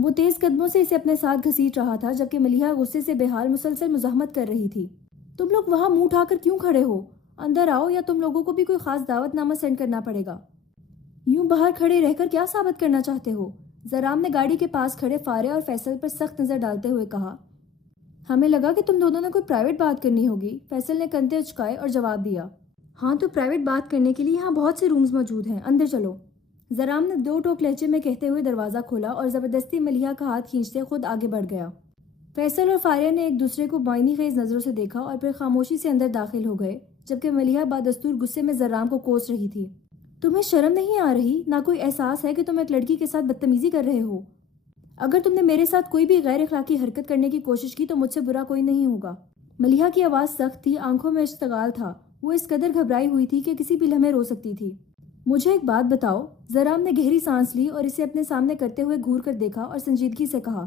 وہ تیز قدموں سے اسے اپنے ساتھ گھسیٹ رہا تھا جبکہ ملیحہ غصے سے بے حال مسلسل مزاحمت کر رہی تھی۔ تم لوگ وہاں منہ اٹھا کر کیوں کھڑے ہو؟ اندر آؤ یا تم لوگوں کو بھی کوئی خاص دعوت نامہ سینڈ کرنا پڑے گا۔ یوں باہر کھڑے رہ کر کیا ثابت کرنا چاہتے ہو؟ زرام نے گاڑی کے پاس کھڑے فارع اور فیصل پر سخت نظر ڈالتے ہوئے کہا۔ ہمیں لگا کہ تم دونوں نے کوئی پرائیویٹ بات کرنی ہوگی، فیصل نے کندھے اچکائے اور جواب دیا۔ ہاں تو پرائیویٹ بات کرنے کے لیے یہاں بہت سے رومز موجود ہیں، اندر چلو۔ زرام نے دو ٹوک لہجے میں کہتے ہوئے دروازہ کھولا اور زبردستی ملیحہ کا ہاتھ کھینچتے خود آگے بڑھ گیا۔ فیصل اور فاریہ نے ایک دوسرے کو معنی خیز نظروں سے دیکھا اور پھر خاموشی سے اندر داخل ہو گئے جبکہ ملیحہ بدستور غصے میں زرام کو کوس رہی تھی۔ تمہیں شرم نہیں آ رہی؟ نہ کوئی احساس ہے کہ تم ایک لڑکی کے ساتھ بدتمیزی کر رہے ہو؟ اگر تم نے میرے ساتھ کوئی بھی غیر اخلاقی حرکت کرنے کی کوشش کی تو مجھ سے برا کوئی نہیں ہوگا۔ ملیحہ کی آواز سخت تھی، آنکھوں میں اشتعال تھا، وہ اس قدر گھبرائی ہوئی تھی کہ کسی بھی لمحے رو سکتی تھی۔ مجھے ایک بات بتاؤ۔ زرام نے گہری سانس لی اور اسے اپنے سامنے کرتے ہوئے گھور کر دیکھا اور سنجیدگی سے کہا،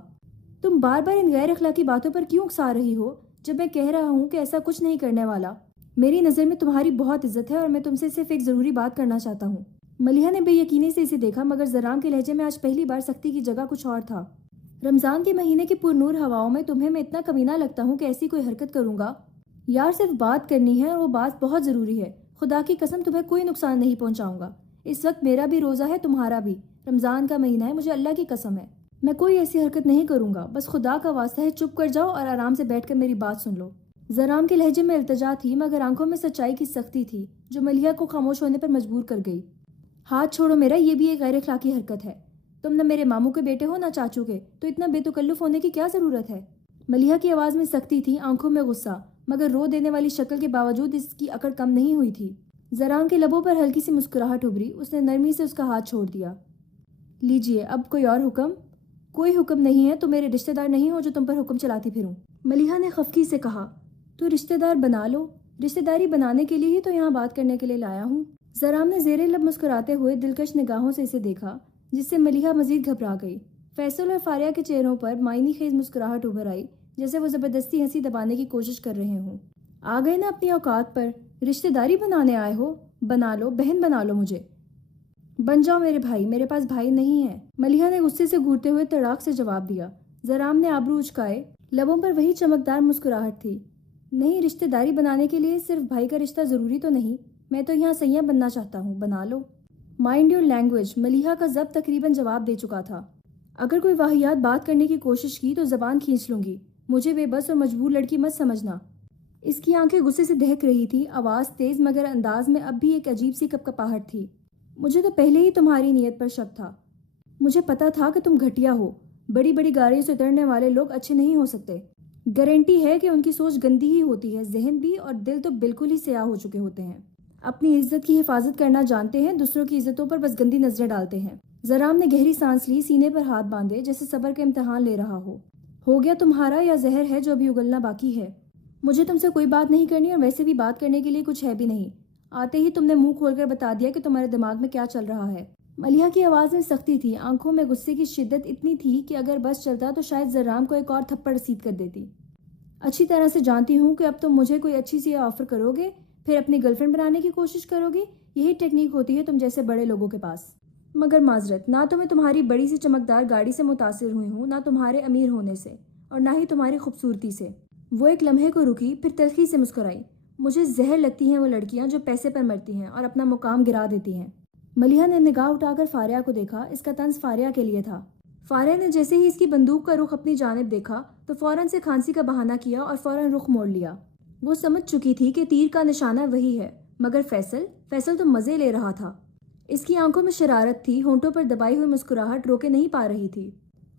تم بار بار ان غیر اخلاقی باتوں پر کیوں اکسا رہی ہو جب میں کہہ رہا ہوں کہ ایسا کچھ نہیں کرنے والا؟ میری نظر میں تمہاری بہت عزت ہے اور میں تم سے صرف ایک ضروری بات کرنا چاہتا ہوں۔ ملیحہ نے بے یقینی سے اسے دیکھا مگر زرام کے لہجے میں آج پہلی بار سختی کی جگہ کچھ اور تھا۔ رمضان کے مہینے کی پرنور ہواؤں میں تمہیں میں اتنا کمینہ لگتا ہوں کہ ایسی کوئی حرکت کروں گا؟ یار صرف بات کرنی ہے اور وہ بات بہت ضروری ہے، خدا کی قسم تمہیں کوئی نقصان نہیں پہنچاؤں گا۔ اس وقت میرا بھی روزہ ہے، تمہارا بھی، رمضان کا مہینہ ہے، مجھے اللہ کی قسم ہے میں کوئی ایسی حرکت نہیں کروں گا، بس خدا کا واسطہ ہے چپ کر جاؤ اور آرام سے بیٹھ کر میری بات سن لو۔ زرام کے لہجے میں التجا تھی مگر آنکھوں میں سچائی کی سختی تھی جو ملیحہ کو خاموش ہونے پر مجبور کر گئی۔ ہاتھ چھوڑو میرا، یہ بھی ایک غیر اخلاقی حرکت ہے۔ تم نہ میرے ماموں کے بیٹے ہو نہ چاچو کے، تو اتنا بے تکلف ہونے کی کیا ضرورت ہے؟ ملیحہ کی آواز میں سختی تھی، آنکھوں میں غصہ، مگر رو دینے والی شکل کے باوجود اس کی اکڑ کم نہیں ہوئی تھی۔ زرام کے لبوں پر ہلکی سی مسکراہٹ ابھری، اس نے نرمی سے اس کا ہاتھ چھوڑ دیا۔ لیجئے، اب کوئی اور حکم؟ کوئی حکم نہیں ہے، تو میرے رشتہ دار نہیں ہو جو تم پر حکم چلاتی پھروں۔ ملیحہ نے خفگی سے کہا، تو رشتہ دار بنا لو، رشتہ داری بنانے کے لیے ہی تو یہاں بات کرنے کے لیے لایا ہوں۔ زرام نے زیر لب مسکراتے ہوئے دلکش نگاہوں سے اسے دیکھا جس سے ملیحہ مزید گھبرا گئی۔ فیصل اور فاریہ کے چہروں پر معنی خیز مسکراہٹ ابھر آئی جیسے وہ زبردستی ہنسی دبانے کی کوشش کر رہے ہوں۔ آ گئے نا اپنی اوقات پر، رشتہ داری بنانے آئے ہو؟ بنا لو، بہن بنا لو مجھے۔ بن جاؤ میرے بھائی، میرے پاس بھائی نہیں ہے، ملیحہ نے غصے سے گھورتے ہوئے تڑاک سے جواب دیا۔ زرام نے آبرو اچکائے، لبوں پر وہی چمکدار مسکراہٹ تھی۔ نہیں، رشتہ داری بنانے کے لیے صرف بھائی کا رشتہ ضروری تو نہیں، میں تو یہاں سیاں بننا چاہتا ہوں، بنا لو۔ مائنڈ یور لینگویج، ملیحہ کا ضبط تقریباً جواب دے چکا تھا۔ اگر کوئی واہیات بات کرنے کی کوشش کی تو زبان کھینچ لوں گی، مجھے بے بس اور مجبور لڑکی مت سمجھنا۔ اس کی آنکھیں غصے سے دہک رہی تھی، آواز تیز مگر انداز میں اب بھی ایک عجیب سی کپکپاہٹ تھی۔ مجھے تو پہلے ہی تمہاری نیت پر شک تھا، مجھے پتا تھا کہ تم گھٹیا ہو، بڑی بڑی گاڑیوں سے اترنے والے لوگ اچھے نہیں ہو سکتے، گارنٹی ہے کہ ان کی سوچ گندی ہی ہوتی ہے، ذہن بھی اور دل تو بالکل ہی سیاہ ہو چکے ہوتے ہیں، اپنی عزت کی حفاظت کرنا جانتے ہیں، دوسروں کی عزتوں پر بس گندی نظریں ڈالتے ہیں۔ زرام نے گہری سانس لی، سینے پر ہاتھ باندھے جیسے صبر کا امتحان لے رہا ہو گیا تمہارا یا زہر ہے جو ابھی اگلنا باقی ہے؟ مجھے تم سے کوئی بات نہیں کرنی اور ویسے بھی بات کرنے کے لیے کچھ ہے بھی نہیں، آتے ہی تم نے منہ کھول کر بتا دیا کہ تمہارے دماغ میں کیا چل رہا ہے۔ ملیحہ کی آواز میں سختی تھی، آنکھوں میں غصے کی شدت اتنی تھی کہ اگر بس چلتا تو شاید زرام کو ایک اور تھپڑ رسید کر دیتی۔ اچھی طرح سے جانتی ہوں کہ اب تم مجھے کوئی اچھی سی آفر کرو گے، پھر اپنی گرل فرینڈ بنانے کی کوشش کرو گی، یہی ٹیکنیک ہوتی ہے تم جیسے بڑے لوگوں کے پاس۔ مگر معذرت، نہ تو میں تمہاری بڑی سی چمکدار گاڑی سے متاثر ہوئی ہوں، نہ تمہارے امیر ہونے سے، اور نہ ہی تمہاری خوبصورتی سے۔ وہ ایک لمحے کو رکی، پھر تلخی سے مسکرائی۔ مجھے زہر لگتی ہیں وہ لڑکیاں جو پیسے پر مرتی ہیں اور اپنا مقام گرا دیتی ہیں۔ ملیحہ نے نگاہ اٹھا کر فاریہ کو دیکھا، اس کا طنز فاریہ کے لیے تھا۔ فاریہ نے جیسے ہی اس کی بندوق کا رخ اپنی جانب دیکھا تو فوراً سے کھانسی کا بہانہ کیا اور فوراً رخ موڑ لیا۔ وہ سمجھ چکی تھی کہ تیر کا نشانہ وہی ہے، مگر فیصل تو مزے لے رہا تھا۔ اس کی آنکھوں میں شرارت تھی، ہونٹوں پر دبائی ہوئی مسکراہٹ روکے نہیں پا رہی تھی۔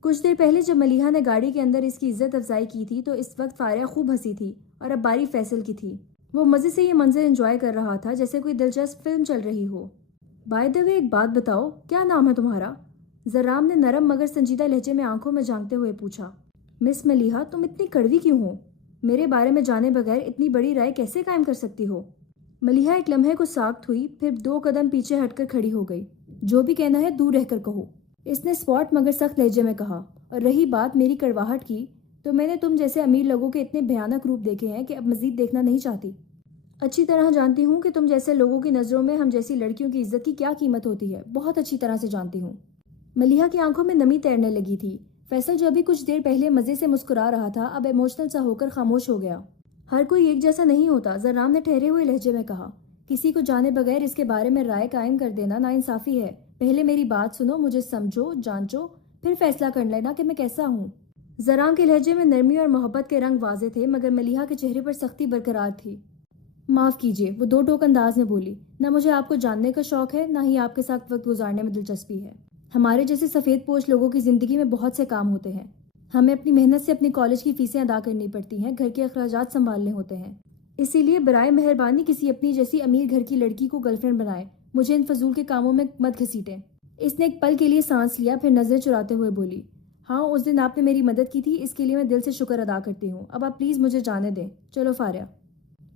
کچھ دیر پہلے جب ملیحہ نے گاڑی کے اندر اس کی عزت افزائی کی تھی تو اس وقت فاریہ خوب ہنسی تھی اور اب باری فیصل کی تھی۔ وہ مزے سے یہ منظر انجوائے کر رہا تھا جیسے کوئی دلچسپ فلم چل رہی ہو۔ بائی دی وے، ایک بات بتاؤ، کیا نام ہے تمہارا؟ زرام نے نرم مگر سنجیدہ لہجے میں آنکھوں میں جھانکتے ہوئے پوچھا۔ مس ملیحہ، تم اتنی کڑوی کیوں ہو؟ میرے بارے میں جانے بغیر اتنی بڑی رائے کیسے قائم کر سکتی ہو؟ ملیحہ ایک لمحے کو ساکت ہوئی، پھر 2 قدم پیچھے ہٹ کر کھڑی ہو گئی۔ جو بھی کہنا ہے دور رہ کر کہو، اس نے سپاٹ مگر سخت لہجے میں کہا۔ اور رہی بات میری کڑواہٹ کی، تو میں نے تم جیسے امیر لوگوں کے اتنے بھیانک روپ دیکھے ہیں کہ اب مزید دیکھنا نہیں چاہتی۔ اچھی طرح جانتی ہوں کہ تم جیسے لوگوں کی نظروں میں ہم جیسی لڑکیوں کی عزت کی کیا قیمت ہوتی ہے، بہت اچھی طرح سے جانتی ہوں۔ ملیحہ کی آنکھوں میں نمی تیرنے لگی تھی، فیصل جو ابھی کچھ دیر پہلے مزے سے مسکرا رہا تھا اب ایموشنل سا ہو کر خاموش ہو گیا۔ ہر کوئی ایک جیسا نہیں ہوتا، زرام نے ٹھہرے ہوئے لہجے میں کہا۔ کسی کو جانے بغیر اس کے بارے میں رائے قائم کر دینا ناانصافی ہے۔ پہلے میری بات سنو، مجھے سمجھو، جانچو، پھر فیصلہ کر لینا کہ میں کیسا ہوں۔ زرام کے لہجے میں نرمی اور محبت کے رنگ واضح تھے، مگر ملیحہ کے چہرے پر سختی برقرار تھی۔ معاف کیجیے، وہ دو ٹوک انداز میں بولی۔ نہ مجھے آپ کو جاننے کا شوق ہے، نہ ہی آپ کے ساتھ وقت گزارنے میں دلچسپی ہے۔ ہمارے جیسے سفید پوش لوگوں کی زندگی میں بہت سے کام ہوتے ہیں۔ ہمیں اپنی محنت سے اپنی کالج کی فیسیں ادا کرنی پڑتی ہیں، گھر کے اخراجات سنبھالنے ہوتے ہیں۔ اسی لیے برائے مہربانی کسی اپنی جیسی امیر گھر کی لڑکی کو گرل فرینڈ بنائیں، مجھے ان فضول کے کاموں میں مت گھسیٹیں۔ اس نے ایک پل کے لیے سانس لیا، پھر نظریں چراتے ہوئے بولی، ہاں اس دن آپ نے میری مدد کی تھی، اس کے لیے میں دل سے شکر ادا کرتی ہوں۔ اب آپ پلیز مجھے جانے دیں، چلو فاریہ۔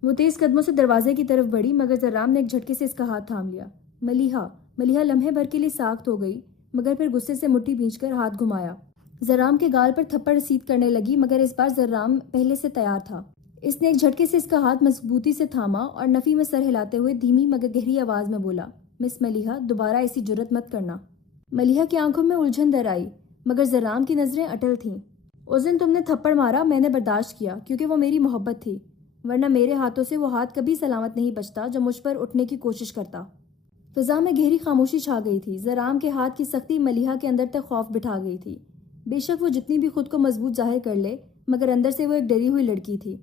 وہ تیز قدموں سے دروازے کی طرف بڑھی، مگر زرام نے ایک جھٹکے سے اس کا ہاتھ تھام لیا۔ ملیحہ لمحے بھر کے لیے ساخت ہو گئی، مگر پھر غصے سے مٹھی بھینچ کر ہاتھ گھمایا۔ زرام کے گال پر تھپڑ رسید کرنے لگی، مگر اس بار زرام پہلے سے تیار تھا۔ اس نے ایک جھٹکے سے اس کا ہاتھ مضبوطی سے تھاما اور نفی میں سر ہلاتے ہوئے دھیمی مگر گہری آواز میں بولا، مس ملیحہ، دوبارہ ایسی جرت مت کرنا۔ ملیحہ کی آنکھوں میں الجھن در آئی، مگر زرام کی نظریں اٹل تھیں۔ اس دن تم نے تھپڑ مارا، میں نے برداشت کیا، کیونکہ وہ میری محبت تھی، ورنہ میرے ہاتھوں سے وہ ہاتھ کبھی سلامت نہیں بچتا جو مجھ پر اٹھنے کی کوشش کرتا۔ فضا میں گہری خاموشی چھا گئی تھی۔ زرام کے ہاتھ کی سختی ملیحہ کے اندر تک خوف بٹھا گئی تھی۔ بے شک وہ جتنی بھی خود کو مضبوط ظاہر کر لے، مگر اندر سے وہ ایک ڈری ہوئی لڑکی تھی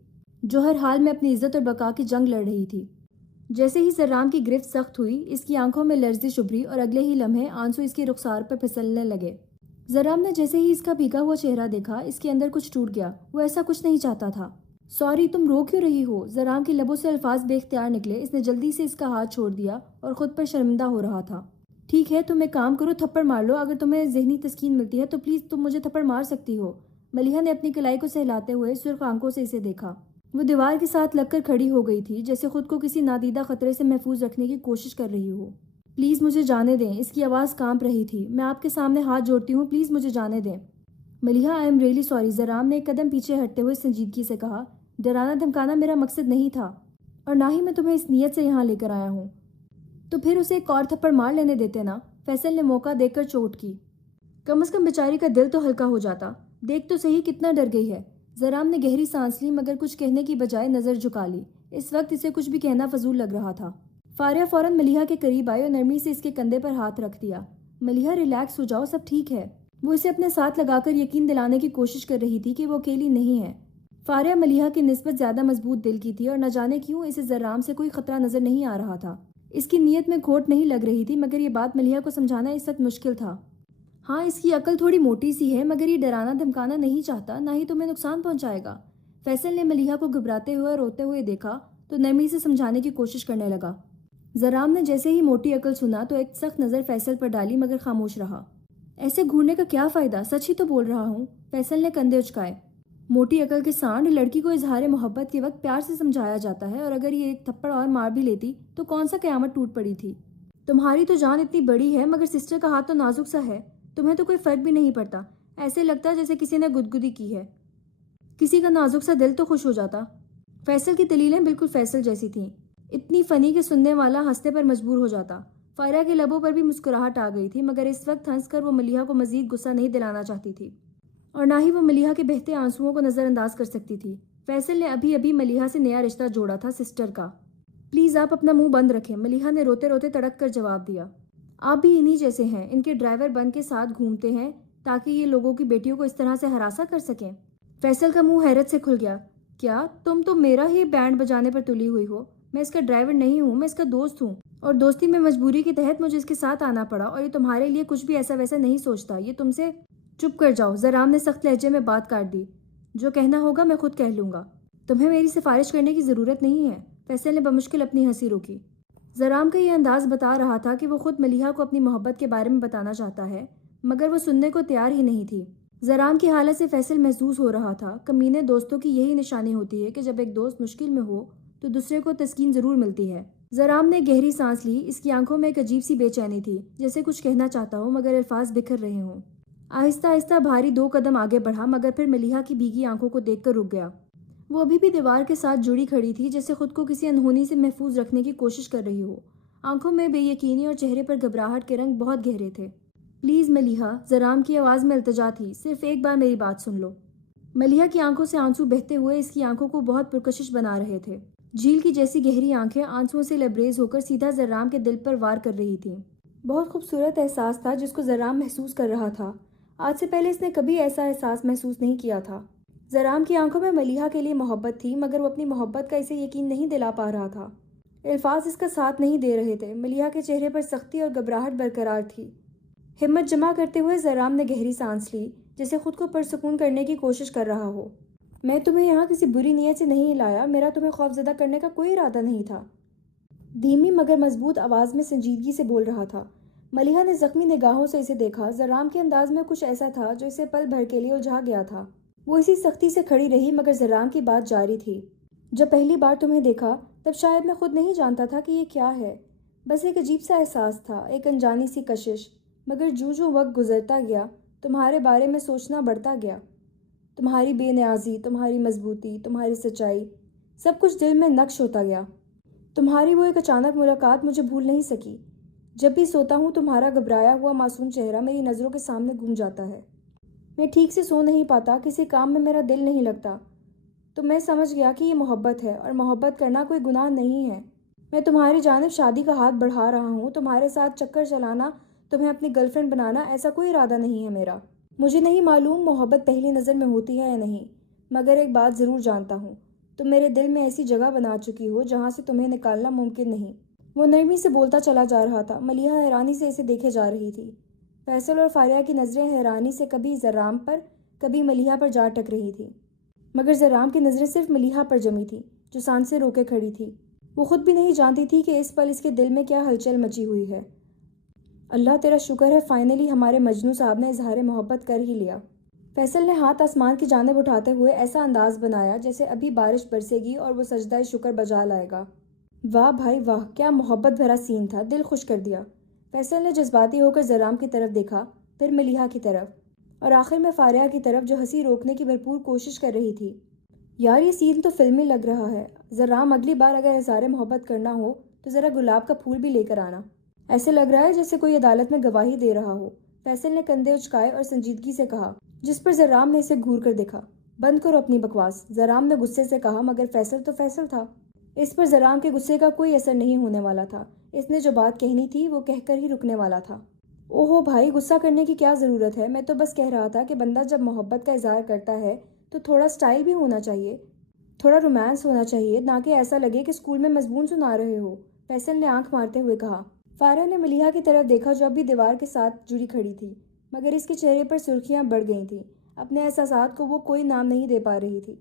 جو ہر حال میں اپنی عزت اور بقا کی جنگ لڑ رہی تھی۔ جیسے ہی زرام کی گرفت سخت ہوئی، اس کی آنکھوں میں لرزش ابھری اور اگلے ہی لمحے آنسو اس کے رخسار پر پھسلنے لگے۔ زرام نے جیسے ہی اس کا بھیگا ہوا چہرہ دیکھا، اس کے اندر کچھ ٹوٹ گیا۔ وہ ایسا کچھ نہیں چاہتا تھا۔ سوری، تم رو کیوں رہی ہو؟ زرام کی لبوں سے الفاظ بے اختیار نکلے۔ اس نے جلدی سے اس کا ہاتھ چھوڑ دیا اور خود پر شرمندہ ہو رہا تھا۔ ٹھیک ہے، تم ایک کام کرو، تھپڑ مار لو۔ اگر تمہیں ذہنی تسکین ملتی ہے تو پلیز تم مجھے تھپڑ مار سکتی ہو۔ ملیحہ نے اپنی کلائی کو سہلاتے ہوئے سرخ آنکھوں سے اسے دیکھا۔ وہ دیوار کے ساتھ لگ کر کھڑی ہو گئی تھی، جیسے خود کو کسی نادیدہ خطرے سے محفوظ رکھنے کی کوشش کر رہی ہو۔ پلیز مجھے جانے دیں، اس کی آواز کانپ رہی تھی۔ میں آپ کے سامنے ہاتھ جوڑتی ہوں، پلیز مجھے جانے دیں۔ Maliha, I am really sorry, زرام نے ایک قدم پیچھے ہٹتے ہوئے سنجیدگی سے کہا۔ ڈرانا دھمکانا میرا مقصد نہیں تھا، اور نہ ہی میں تمہیں اس نیت سے یہاں لے کر آیا ہوں۔ تو پھر اسے ایک اور تھپڑ مار لینے دیتے نا، فیصل نے موقع دیکھ کر چوٹ کی۔ کم از کم بیچاری کا دل تو ہلکا ہو جاتا۔ دیکھ تو صحیح کتنا ڈر گئی ہے۔ زرام نے گہری سانس لی، مگر کچھ کہنے کی بجائے نظر جھکا لی۔ اس وقت اسے کچھ بھی کہنا فضول لگ رہا تھا۔ فاریہ فوراً ملیحہ کے قریب آئی اور نرمی سے اس کے کندھے پر ہاتھ رکھ دیا۔ ملیحہ، ریلیکس ہو جاؤ، سب ٹھیک ہے۔ وہ اسے اپنے ساتھ لگا کر یقین دلانے کی کوشش کر رہی تھی کہ وہ اکیلی نہیں ہے۔ فاریہ ملیحہ کی نسبت زیادہ مضبوط دل کی تھی، اور نہ جانے کیوں اسے زرام سے کوئی خطرہ نظر نہیں آ رہا تھا۔ اس کی نیت میں کھوٹ نہیں لگ رہی تھی، مگر یہ بات ملیحہ کو سمجھانا اس وقت مشکل تھا۔ ہاں، اس کی عقل تھوڑی موٹی سی ہے، مگر یہ ڈرانا دھمکانا نہیں چاہتا، نہ ہی تمہیں نقصان پہنچائے گا۔ فیصل نے ملیحہ کو گھبراتے ہوئے اور روتے ہوئے دیکھا تو نرمی سے سمجھانے کی کوشش کرنے لگا۔ زرام نے جیسے ہی موٹی عقل سنا تو ایک سخت نظر فیصل پر ڈالی، مگر خاموش رہا۔ ایسے گھورنے کا کیا فائدہ، سچ ہی تو بول رہا ہوں۔ فیصل نے کندھے اچکائے۔ موٹی عقل کے سانڈ، لڑکی کو اظہار محبت کے وقت پیار سے سمجھایا جاتا ہے، اور اگر یہ ایک تھپڑ اور مار بھی لیتی تو کون سا قیامت ٹوٹ پڑی تھی۔ تمہاری تو جان اتنی بڑی ہے، مگر سسٹر کا ہاتھ تو نازک سا ہے، تمہیں تو کوئی فرق بھی نہیں پڑتا۔ ایسے لگتا جیسے کسی نے گدگدی کی ہے۔ کسی کا نازک سا دل تو خوش ہو جاتا۔ فیصل کی دلیلیں بالکل فیصل جیسی تھیں، اتنی فنی کہ سننے والا ہنسنے پر مجبور ہو جاتا۔ فاریہ کے لبوں پر بھی مسکراہٹ آ گئی تھی، مگر اس وقت ہنس کر وہ ملیحہ کو مزید غصہ نہیں دلانا چاہتی تھی، اور نہ ہی وہ ملیحہ کے بہتے آنسوؤں کو نظر انداز کر سکتی تھی۔ فیصل نے ابھی ملیحہ سے نیا رشتہ جوڑا تھا، سسٹر کا۔ پلیز آپ اپنا منہ بند رکھیں، ملیحہ نے روتے روتے تڑک کر جواب دیا۔ آپ بھی انہی جیسے ہیں، ان کے ڈرائیور بن کے ساتھ گھومتے ہیں تاکہ یہ لوگوں کی بیٹیوں کو اس طرح سے ہراساں کر سکیں۔ فیصل کا منہ حیرت سے کھل گیا۔ کیا تم تو میرا ہی بینڈ بجانے پر تلی ہوئی ہو؟ میں اس کا ڈرائیور نہیں ہوں، میں اس کا دوست ہوں، اور دوستی میں مجبوری کے تحت مجھے اس کے ساتھ آنا پڑا، اور یہ تمہارے لیے کچھ بھی ایسا ویسا نہیں سوچتا۔ یہ تم سے… چپ کر جاؤ، زرام نے سخت لہجے میں بات کاٹ دی۔ جو کہنا ہوگا میں خود کہہ لوں گا، تمہیں میری سفارش کرنے کی ضرورت نہیں ہے۔ فیصل نے بمشکل اپنی ہنسی روکی۔ زرام کا یہ انداز بتا رہا تھا کہ وہ خود ملیحہ کو اپنی محبت کے بارے میں بتانا چاہتا ہے، مگر وہ سننے کو تیار ہی نہیں تھی۔ زرام کی حالت سے فیصل محظوظ ہو رہا تھا۔ کمینے دوستوں کی یہی نشانی ہوتی ہے کہ جب ایک دوست مشکل میں ہو تو دوسرے کو تسکین ضرور ملتی ہے۔ زرام نے گہری سانس لی۔ اس کی آنکھوں میں ایک عجیب سی بے چینی تھی، جیسے کچھ کہنا چاہتا ہو مگر الفاظ بکھر رہے ہوں۔ آہستہ آہستہ بھاری 2 قدم آگے بڑھا، مگر پھر ملیحہ کی بھیگی آنکھوں کو دیکھ کر رک گیا۔ وہ ابھی بھی دیوار کے ساتھ جڑی کھڑی تھی، جیسے خود کو کسی انہونی سے محفوظ رکھنے کی کوشش کر رہی ہو۔ آنکھوں میں بے یقینی اور چہرے پر گھبراہٹ کے رنگ بہت گہرے تھے۔ پلیز ملیحہ، زرام کی آواز میں التجا تھی، صرف ایک بار میری بات سن لو۔ ملیحہ کی آنکھوں سے آنسو بہتے ہوئے اس کی آنکھوں کو بہت پرکشش بنا رہے تھے۔ جھیل کی جیسی گہری آنکھیں آنسوؤں سے لبریز ہو کر سیدھا زرام کے دل پر وار کر رہی تھیں۔ بہت خوبصورت احساس تھا جس کو زرام محسوس کر رہا تھا۔ آج سے پہلے اس نے کبھی ایسا احساس محسوس نہیں کیا تھا۔ زرام کی آنکھوں میں ملیحہ کے لیے محبت تھی، مگر وہ اپنی محبت کا اسے یقین نہیں دلا پا رہا تھا۔ الفاظ اس کا ساتھ نہیں دے رہے تھے۔ ملیحہ کے چہرے پر سختی اور گھبراہٹ برقرار تھی۔ ہمت جمع کرتے ہوئے زرام نے گہری سانس لی، جیسے خود کو پرسکون کرنے کی کوشش کر رہا ہو۔ میں تمہیں یہاں کسی بری نیت سے نہیں لایا، میرا تمہیں خوفزدہ کرنے کا کوئی ارادہ نہیں تھا۔ دھیمی مگر مضبوط آواز میں سنجیدگی سے بول رہا تھا۔ ملیحہ نے زخمی نگاہوں سے اسے دیکھا۔ زرام کے انداز میں کچھ ایسا تھا جو اسے پل بھر کے لیے الجھا گیا تھا۔ وہ اسی سختی سے کھڑی رہی، مگر زرام کی بات جاری تھی۔ جب پہلی بار تمہیں دیکھا تب شاید میں خود نہیں جانتا تھا کہ یہ کیا ہے۔ بس ایک عجیب سا احساس تھا، ایک انجانی سی کشش۔ مگر جوں وقت گزرتا گیا تمہارے بارے میں سوچنا بڑھتا گیا۔ تمہاری بے نیازی، تمہاری مضبوطی، تمہاری سچائی، سب کچھ دل میں نقش ہوتا گیا۔ تمہاری وہ ایک اچانک ملاقات مجھے بھول نہیں سکی۔ جب بھی سوتا ہوں تمہارا گھبرایا ہوا معصوم چہرہ میری نظروں کے سامنے گھوم جاتا ہے۔ میں ٹھیک سے سو نہیں پاتا، کسی کام میں میرا دل نہیں لگتا۔ تو میں سمجھ گیا کہ یہ محبت ہے، اور محبت کرنا کوئی گناہ نہیں ہے۔ میں تمہاری جانب شادی کا ہاتھ بڑھا رہا ہوں، تمہارے ساتھ چکر چلانا، تمہیں اپنی گرل فرینڈ بنانا، ایسا کوئی ارادہ نہیں ہے میرا۔ مجھے نہیں معلوم محبت پہلی نظر میں ہوتی ہے یا نہیں، مگر ایک بات ضرور جانتا ہوں، تم میرے دل میں ایسی جگہ بنا چکی ہو جہاں سے تمہیں نکالنا ممکن نہیں۔ وہ نرمی سے بولتا چلا جا رہا تھا۔ ملیحہ حیرانی سے اسے دیکھے جا رہی تھی۔ فیصل اور فاریہ کی نظریں حیرانی سے کبھی زرام پر کبھی ملیحہ پر جا ٹک رہی تھی، مگر زرام کی نظریں صرف ملیحہ پر جمی تھی، جو سانسیں روکے کھڑی تھی۔ وہ خود بھی نہیں جانتی تھی کہ اس پل اس کے دل میں کیا ہلچل مچی ہوئی ہے۔ اللہ تیرا شکر ہے، فائنلی ہمارے مجنوں صاحب نے اظہار محبت کر ہی لیا۔ فیصل نے ہاتھ آسمان کی جانب اٹھاتے ہوئے ایسا انداز بنایا جیسے ابھی بارش برسے گی اور وہ سجدہ شکر بجا لائے گا۔ واہ بھائی واہ، کیا محبت بھرا سین تھا، دل خوش کر دیا۔ فیصل نے جذباتی ہو کر زرام کی طرف دیکھا، پھر ملیحہ کی طرف، اور آخر میں فاریہ کی طرف جو ہنسی روکنے کی بھرپور کوشش کر رہی تھی۔ یار یہ سین تو فلمی لگ رہا ہے۔ زرام، اگلی بار اگر اظہار محبت کرنا ہو تو ذرا گلاب کا پھول بھی لے کر آنا۔ ایسے لگ رہا ہے جیسے کوئی عدالت میں گواہی دے رہا ہو۔ فیصل نے کندھے اچکائے اور سنجیدگی سے کہا، جس پر زرام نے اسے گھور کر دیکھا۔ بند کرو اپنی بکواس، زرام نے غصے سے کہا، مگر فیصل تو فیصل تھا۔ اس پر زرام کے غصے کا کوئی اثر نہیں ہونے والا تھا۔ اس نے جو بات کہنی تھی وہ کہہ کر ہی رکنے والا تھا۔ اوہو بھائی، غصہ کرنے کی کیا ضرورت ہے؟ میں تو بس کہہ رہا تھا کہ بندہ جب محبت کا اظہار کرتا ہے تو تھوڑا سٹائل بھی ہونا چاہیے، تھوڑا رومانس ہونا چاہیے، نہ کہ ایسا لگے کہ اسکول میں مضمون سنا رہے ہو، فیصل نے آنکھ مارتے ہوئے کہا۔ فاریہ نے ملیحہ کی طرف دیکھا جو اب بھی دیوار کے ساتھ جڑی کھڑی تھی، مگر اس کے چہرے پر سرخیاں بڑھ گئی تھیں۔ اپنے احساسات کو وہ کوئی نام نہیں دے پا رہی تھی۔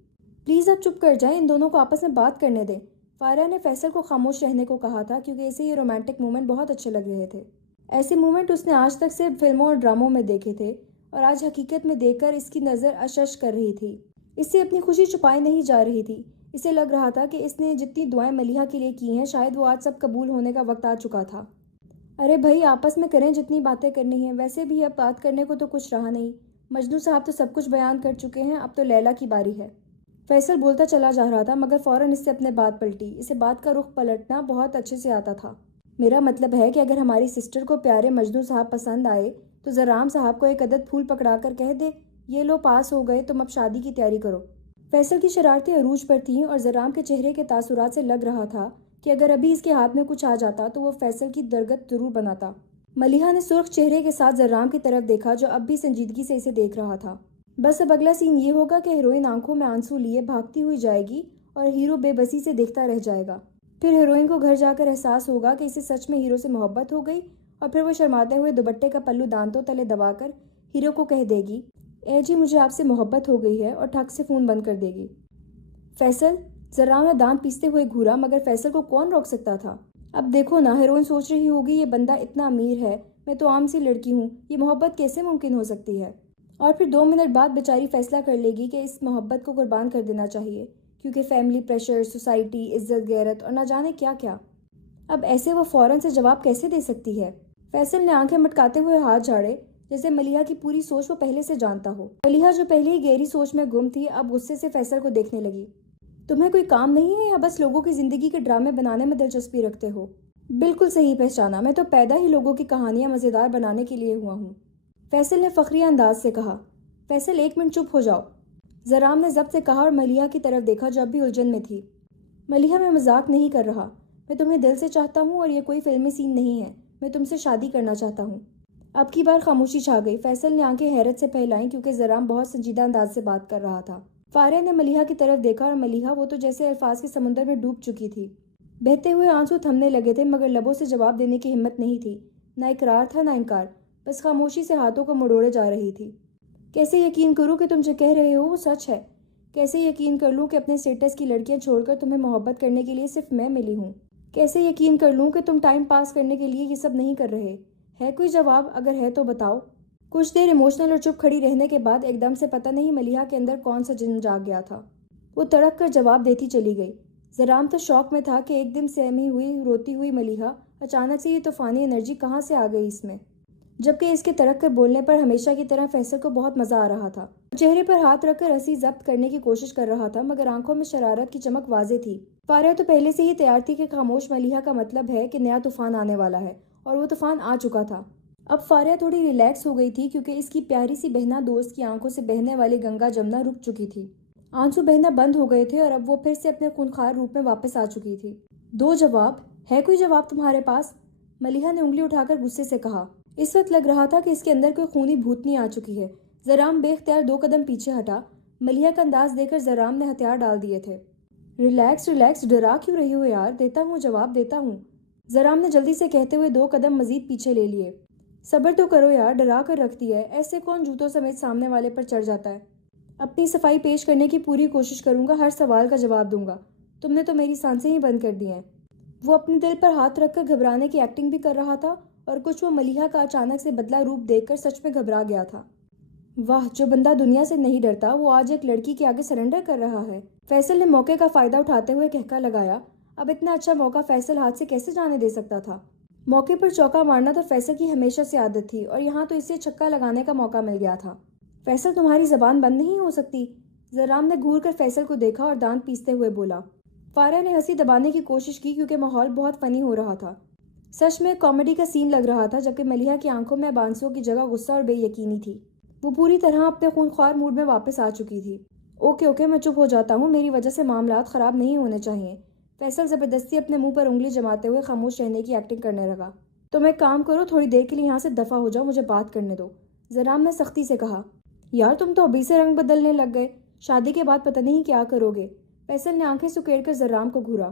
پلیز آپ چپ کر جائیں، ان دونوں کو آپس میں بات کرنے دیں۔ فاریہ نے فیصل کو خاموش رہنے کو کہا تھا کیونکہ اسے یہ رومانٹک مومنٹ بہت اچھے لگ رہے تھے۔ ایسے مومنٹ اس نے آج تک صرف فلموں اور ڈراموں میں دیکھے تھے، اور آج حقیقت میں دیکھ کر اس کی نظر اشش کر رہی تھی۔ اس سے اپنی خوشی چھپائی نہیں جا رہی تھی۔ اسے لگ رہا تھا کہ اس نے جتنی دعائیں ملیحہ کے لیے کی ہیں شاید وہ آج سب قبول ہونے کا وقت آ چکا تھا۔ ارے بھائی آپس میں کریں جتنی باتیں کرنی ہیں، ویسے بھی اب بات کرنے کو تو کچھ رہا نہیں۔ مجنوں صاحب تو سب کچھ بیان کر چکے ہیں، اب تو لیلا کی باری ہے۔ فیصل بولتا چلا جا رہا تھا، مگر فوراً اس سے اپنے بات پلٹی۔ اسے بات کا رخ پلٹنا بہت اچھے سے آتا تھا۔ میرا مطلب ہے کہ اگر ہماری سسٹر کو پیارے مجنوں صاحب پسند آئے تو زرام صاحب کو ایک عدد پھول پکڑا کر کہہ دے، یہ لو پاس ہو گئے، تم اب شادی کی تیاری کرو۔ فیصل کی شرارتیں عروج پر تھیں اور زرام کے چہرے کے تاثرات سے لگ رہا تھا کہ اگر ابھی اس کے ہاتھ میں کچھ آ جاتا تو وہ فیصل کی درگت ضرور بناتا۔ ملیحہ نے سرخ چہرے کے ساتھ زرام کی طرف دیکھا جو اب بھی سنجیدگی سے اسے دیکھ رہا تھا۔ بس اب اگلا سین یہ ہوگا کہ ہیروئن آنکھوں میں آنسو لیے بھاگتی ہوئی جائے گی اور ہیرو بے بسی سے دیکھتا رہ جائے گا۔ پھر ہیروئن کو گھر جا کر احساس ہوگا کہ اسے سچ میں ہیرو سے محبت ہو گئی، اور پھر وہ شرماتے ہوئے دوپٹے کا پلو دانتوں تلے دبا کر ہیرو کو کہہ دے گی، اے جی مجھے آپ سے محبت ہو گئی ہے، اور ٹھک سے فون بند کر دے گی۔ فیصل، زرام نے دانت پیستے ہوئے گھورا، مگر فیصل کو کون روک سکتا تھا؟ اب دیکھو نا، ہیروئن سوچ رہی ہوگی یہ بندہ اتنا امیر ہے، میں تو عام سی لڑکی ہوں، یہ محبت کیسے ممکن ہو سکتی ہے؟ اور پھر 2 منٹ بعد بیچاری فیصلہ کر لے گی کہ اس محبت کو قربان کر دینا چاہیے، کیونکہ فیملی پریشر، سوسائٹی، عزت غیرت اور نہ جانے کیا کیا۔ اب ایسے وہ فوراً سے جواب کیسے دے سکتی ہے؟ فیصل نے آنکھیں مٹکاتے ہوئے ہاتھ جھاڑے، جیسے ملیحہ کی پوری سوچ وہ پہلے سے جانتا ہو۔ ملیحہ جو پہلے ہی گہری سوچ میں گم تھی اب غصے سے فیصل کو دیکھنے لگی۔ تمہیں کوئی کام نہیں ہے یا بس لوگوں کی زندگی کے ڈرامے بنانے میں دلچسپی رکھتے ہو؟ بالکل صحیح پہچانا، میں تو پیدا ہی لوگوں کی کہانیاں مزیدار بنانے کے لیے ہوا ہوں۔ فیصل نے فخریہ انداز سے کہا۔ فیصل 1 منٹ چپ ہو جاؤ، زرام نے ضبط سے کہا اور ملیحہ کی طرف دیکھا جو اب بھی الجھن میں تھی۔ ملیحہ میں مذاق نہیں کر رہا، میں تمہیں دل سے چاہتا ہوں اور یہ کوئی فلمی سین نہیں ہے، میں تم سے شادی کرنا چاہتا ہوں۔ اب کی بار خاموشی چھا گئی۔ فیصل نے آنکھیں حیرت سے پھیلائیں کیونکہ زرام بہت سنجیدہ انداز سے بات کر رہا تھا۔ فارح نے ملیحہ کی طرف دیکھا اور ملیحہ وہ تو جیسے الفاظ کے سمندر میں ڈوب چکی تھی۔ بہتے ہوئے آنسو تھمنے لگے تھے مگر لبوں سے جواب دینے کی ہمت نہیں تھی، نہ اقرار تھا نہ انکار، بس خاموشی سے ہاتھوں کو مڑوڑے جا رہی تھی۔ کیسے یقین کروں کہ تم جو کہہ رہے ہو وہ سچ ہے؟ کیسے یقین کر لوں کہ اپنے اسٹیٹس کی لڑکیاں چھوڑ کر تمہیں محبت کرنے کے لیے صرف میں ملی ہوں؟ کیسے یقین کر لوں کہ تم ٹائم پاس کرنے کے لیے یہ سب نہیں کر رہے؟ ہے کوئی جواب؟ اگر ہے تو بتاؤ۔ کچھ دیر ایموشنل اور چپ کھڑی رہنے کے بعد ایک دم سے پتہ نہیں ملیحہ کے اندر کون سا جن جاگ گیا تھا، وہ تڑک کر جواب دیتی چلی گئی۔ زرام تو شوق میں تھا کہ ایک دم سہمی ہوئی روتی ہوئی ملیحہ اچانک سے یہ طوفانی انرجی کہاں سے آ گئی اس میں، جبکہ اس کے تڑک کر بولنے پر ہمیشہ کی طرح فیصل کو بہت مزہ آ رہا تھا۔ چہرے پر ہاتھ رکھ کر ہنسی ضبط کرنے کی کوشش کر رہا تھا مگر آنکھوں میں شرارت کی چمک واضح تھی۔ فارح تو پہلے سے ہی تیار تھی کہ خاموش ملیحہ کا مطلب ہے کہ نیا طوفان آنے والا ہے، اور وہ طوفان آ چکا تھا۔ اب فارح تھوڑی ریلیکس ہو گئی تھی کیونکہ اس کی پیاری سی بہنا دوست کی آنکھوں سے بہنے والی گنگا جمنا رک چکی تھی۔ آنسو بہنا بند ہو گئے تھے اور اب وہ پھر سے اپنے خونخوار روپ میں واپس آ چکی تھی۔ دو جواب؟ ہے کوئی جواب تمہارے پاس؟ ملیحہ نے انگلی اٹھا کر غصے سے کہا۔ اس وقت لگ رہا تھا کہ اس کے اندر کوئی خونی بھوتنی آ چکی ہے۔ زرام بے اختیار 2 قدم پیچھے ہٹا۔ ملیحہ کا انداز دیکھ کر زرام نے ہتھیار ڈال دیے تھے۔ ریلیکس ریلیکس، ڈرا کیوں رہی ہو یار؟ دیتا ہوں جواب دیتا ہوں، زرام نے جلدی سے کہتے ہوئے 2 قدم مزید پیچھے لے لیے۔ صبر تو کرو یار، ڈرا کر رکھتی ہے، ایسے کون جوتوں سمیت سامنے والے پر چڑھ جاتا ہے؟ اپنی صفائی پیش کرنے کی پوری کوشش کروں گا، ہر سوال کا جواب دوں گا۔ تم نے تو میری سانسیں ہی بند کر دی ہیں۔ وہ اپنے دل پر ہاتھ رکھ کر گھبرانے کی ایکٹنگ بھی کر رہا تھا اور کچھ وہ ملیحہ کا اچانک سے بدلا روپ دیکھ کر سچ میں گھبرا گیا تھا۔ واہ، جو بندہ دنیا سے نہیں ڈرتا وہ آج ایک لڑکی کے آگے سرنڈر کر رہا ہے۔ فیصل نے موقع کا فائدہ اٹھاتے ہوئے کہکا لگایا۔ اب اتنا اچھا موقع فیصل ہاتھ سے کیسے جانے دے سکتا تھا؟ موقع پر چوکا مارنا تو فیصل کی ہمیشہ سے عادت تھی اور یہاں تو اسے چھکا لگانے کا موقع مل گیا تھا۔ فیصل تمہاری زبان بند نہیں ہو سکتی؟ زرام نے گھور کر فیصل کو دیکھا اور دانت پیستے ہوئے بولا۔ فارح نے ہنسی دبانے کی کوشش کی کیونکہ ماحول بہت فنی ہو رہا تھا، سچ میں کامیڈی کا سین لگ رہا تھا، جبکہ ملیحہ کی آنکھوں میں اب آنسوؤں کی جگہ غصہ اور بے یقینی تھی۔ وہ پوری طرح اپنے خونخوار موڈ میں واپس آ چکی تھی۔ اوکے میں چپ ہو جاتا ہوں، میری وجہ سے معاملات خراب نہیں ہونے چاہیے۔ فیصل زبردستی اپنے منہ پر انگلی جماتے ہوئے خاموش رہنے کی ایکٹنگ کرنے لگا۔ تم ایک کام کرو، تھوڑی دیر کے لیے یہاں سے دفع ہو جاؤ، مجھے بات کرنے دو، زرام نے سختی سے کہا۔ یار تم تو ابھی سے رنگ بدلنے لگ گئے، شادی کے بعد پتہ نہیں کیا کرو گے؟ فیصل نے آنکھیں سکیڑ کر زرام کو گھورا۔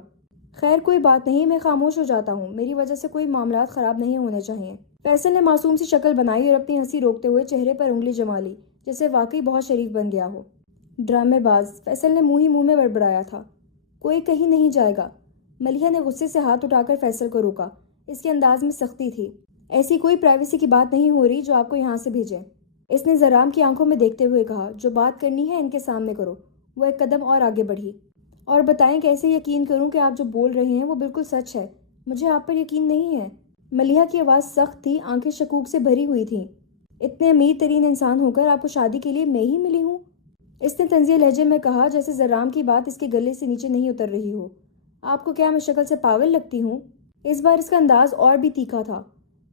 خیر کوئی بات نہیں، میں خاموش ہو جاتا ہوں، میری وجہ سے کوئی معاملات خراب نہیں ہونے چاہیے۔ فیصل نے معصوم سی شکل بنائی اور اپنی ہنسی روکتے ہوئے چہرے پر انگلی جما لی جیسے واقعی بہت شریف بن گیا ہو۔ ڈرامے باز، فیصل نے منہ ہی منہ میں بڑبڑایا تھا۔ کوئی کہیں نہیں جائے گا۔ ملیحہ نے غصے سے ہاتھ اٹھا کر فیصل کو روکا، اس کے انداز میں سختی تھی۔ ایسی کوئی پرائیویسی کی بات نہیں ہو رہی جو آپ کو یہاں سے بھیجیں، اس نے زرام کی آنکھوں میں دیکھتے ہوئے کہا۔ جو بات کرنی ہے ان کے سامنے کرو۔ وہ 1 قدم اور آگے بڑھی۔ اور بتائیں کیسے یقین کروں کہ آپ جو بول رہے ہیں وہ بالکل سچ ہے؟ مجھے آپ پر یقین نہیں ہے۔ ملیحہ کی آواز سخت تھی، آنکھیں شکوک سے بھری ہوئی تھیں۔ اتنے امیر ترین انسان ہو کر آپ کو شادی کے لیے میں ہی ملی ہوں؟ اس نے طنزیہ لہجے میں کہا جیسے زرام کی بات اس کے گلے سے نیچے نہیں اتر رہی ہو۔ آپ کو کیا میں شکل سے پاگل لگتی ہوں؟ اس بار اس کا انداز اور بھی تیکھا تھا،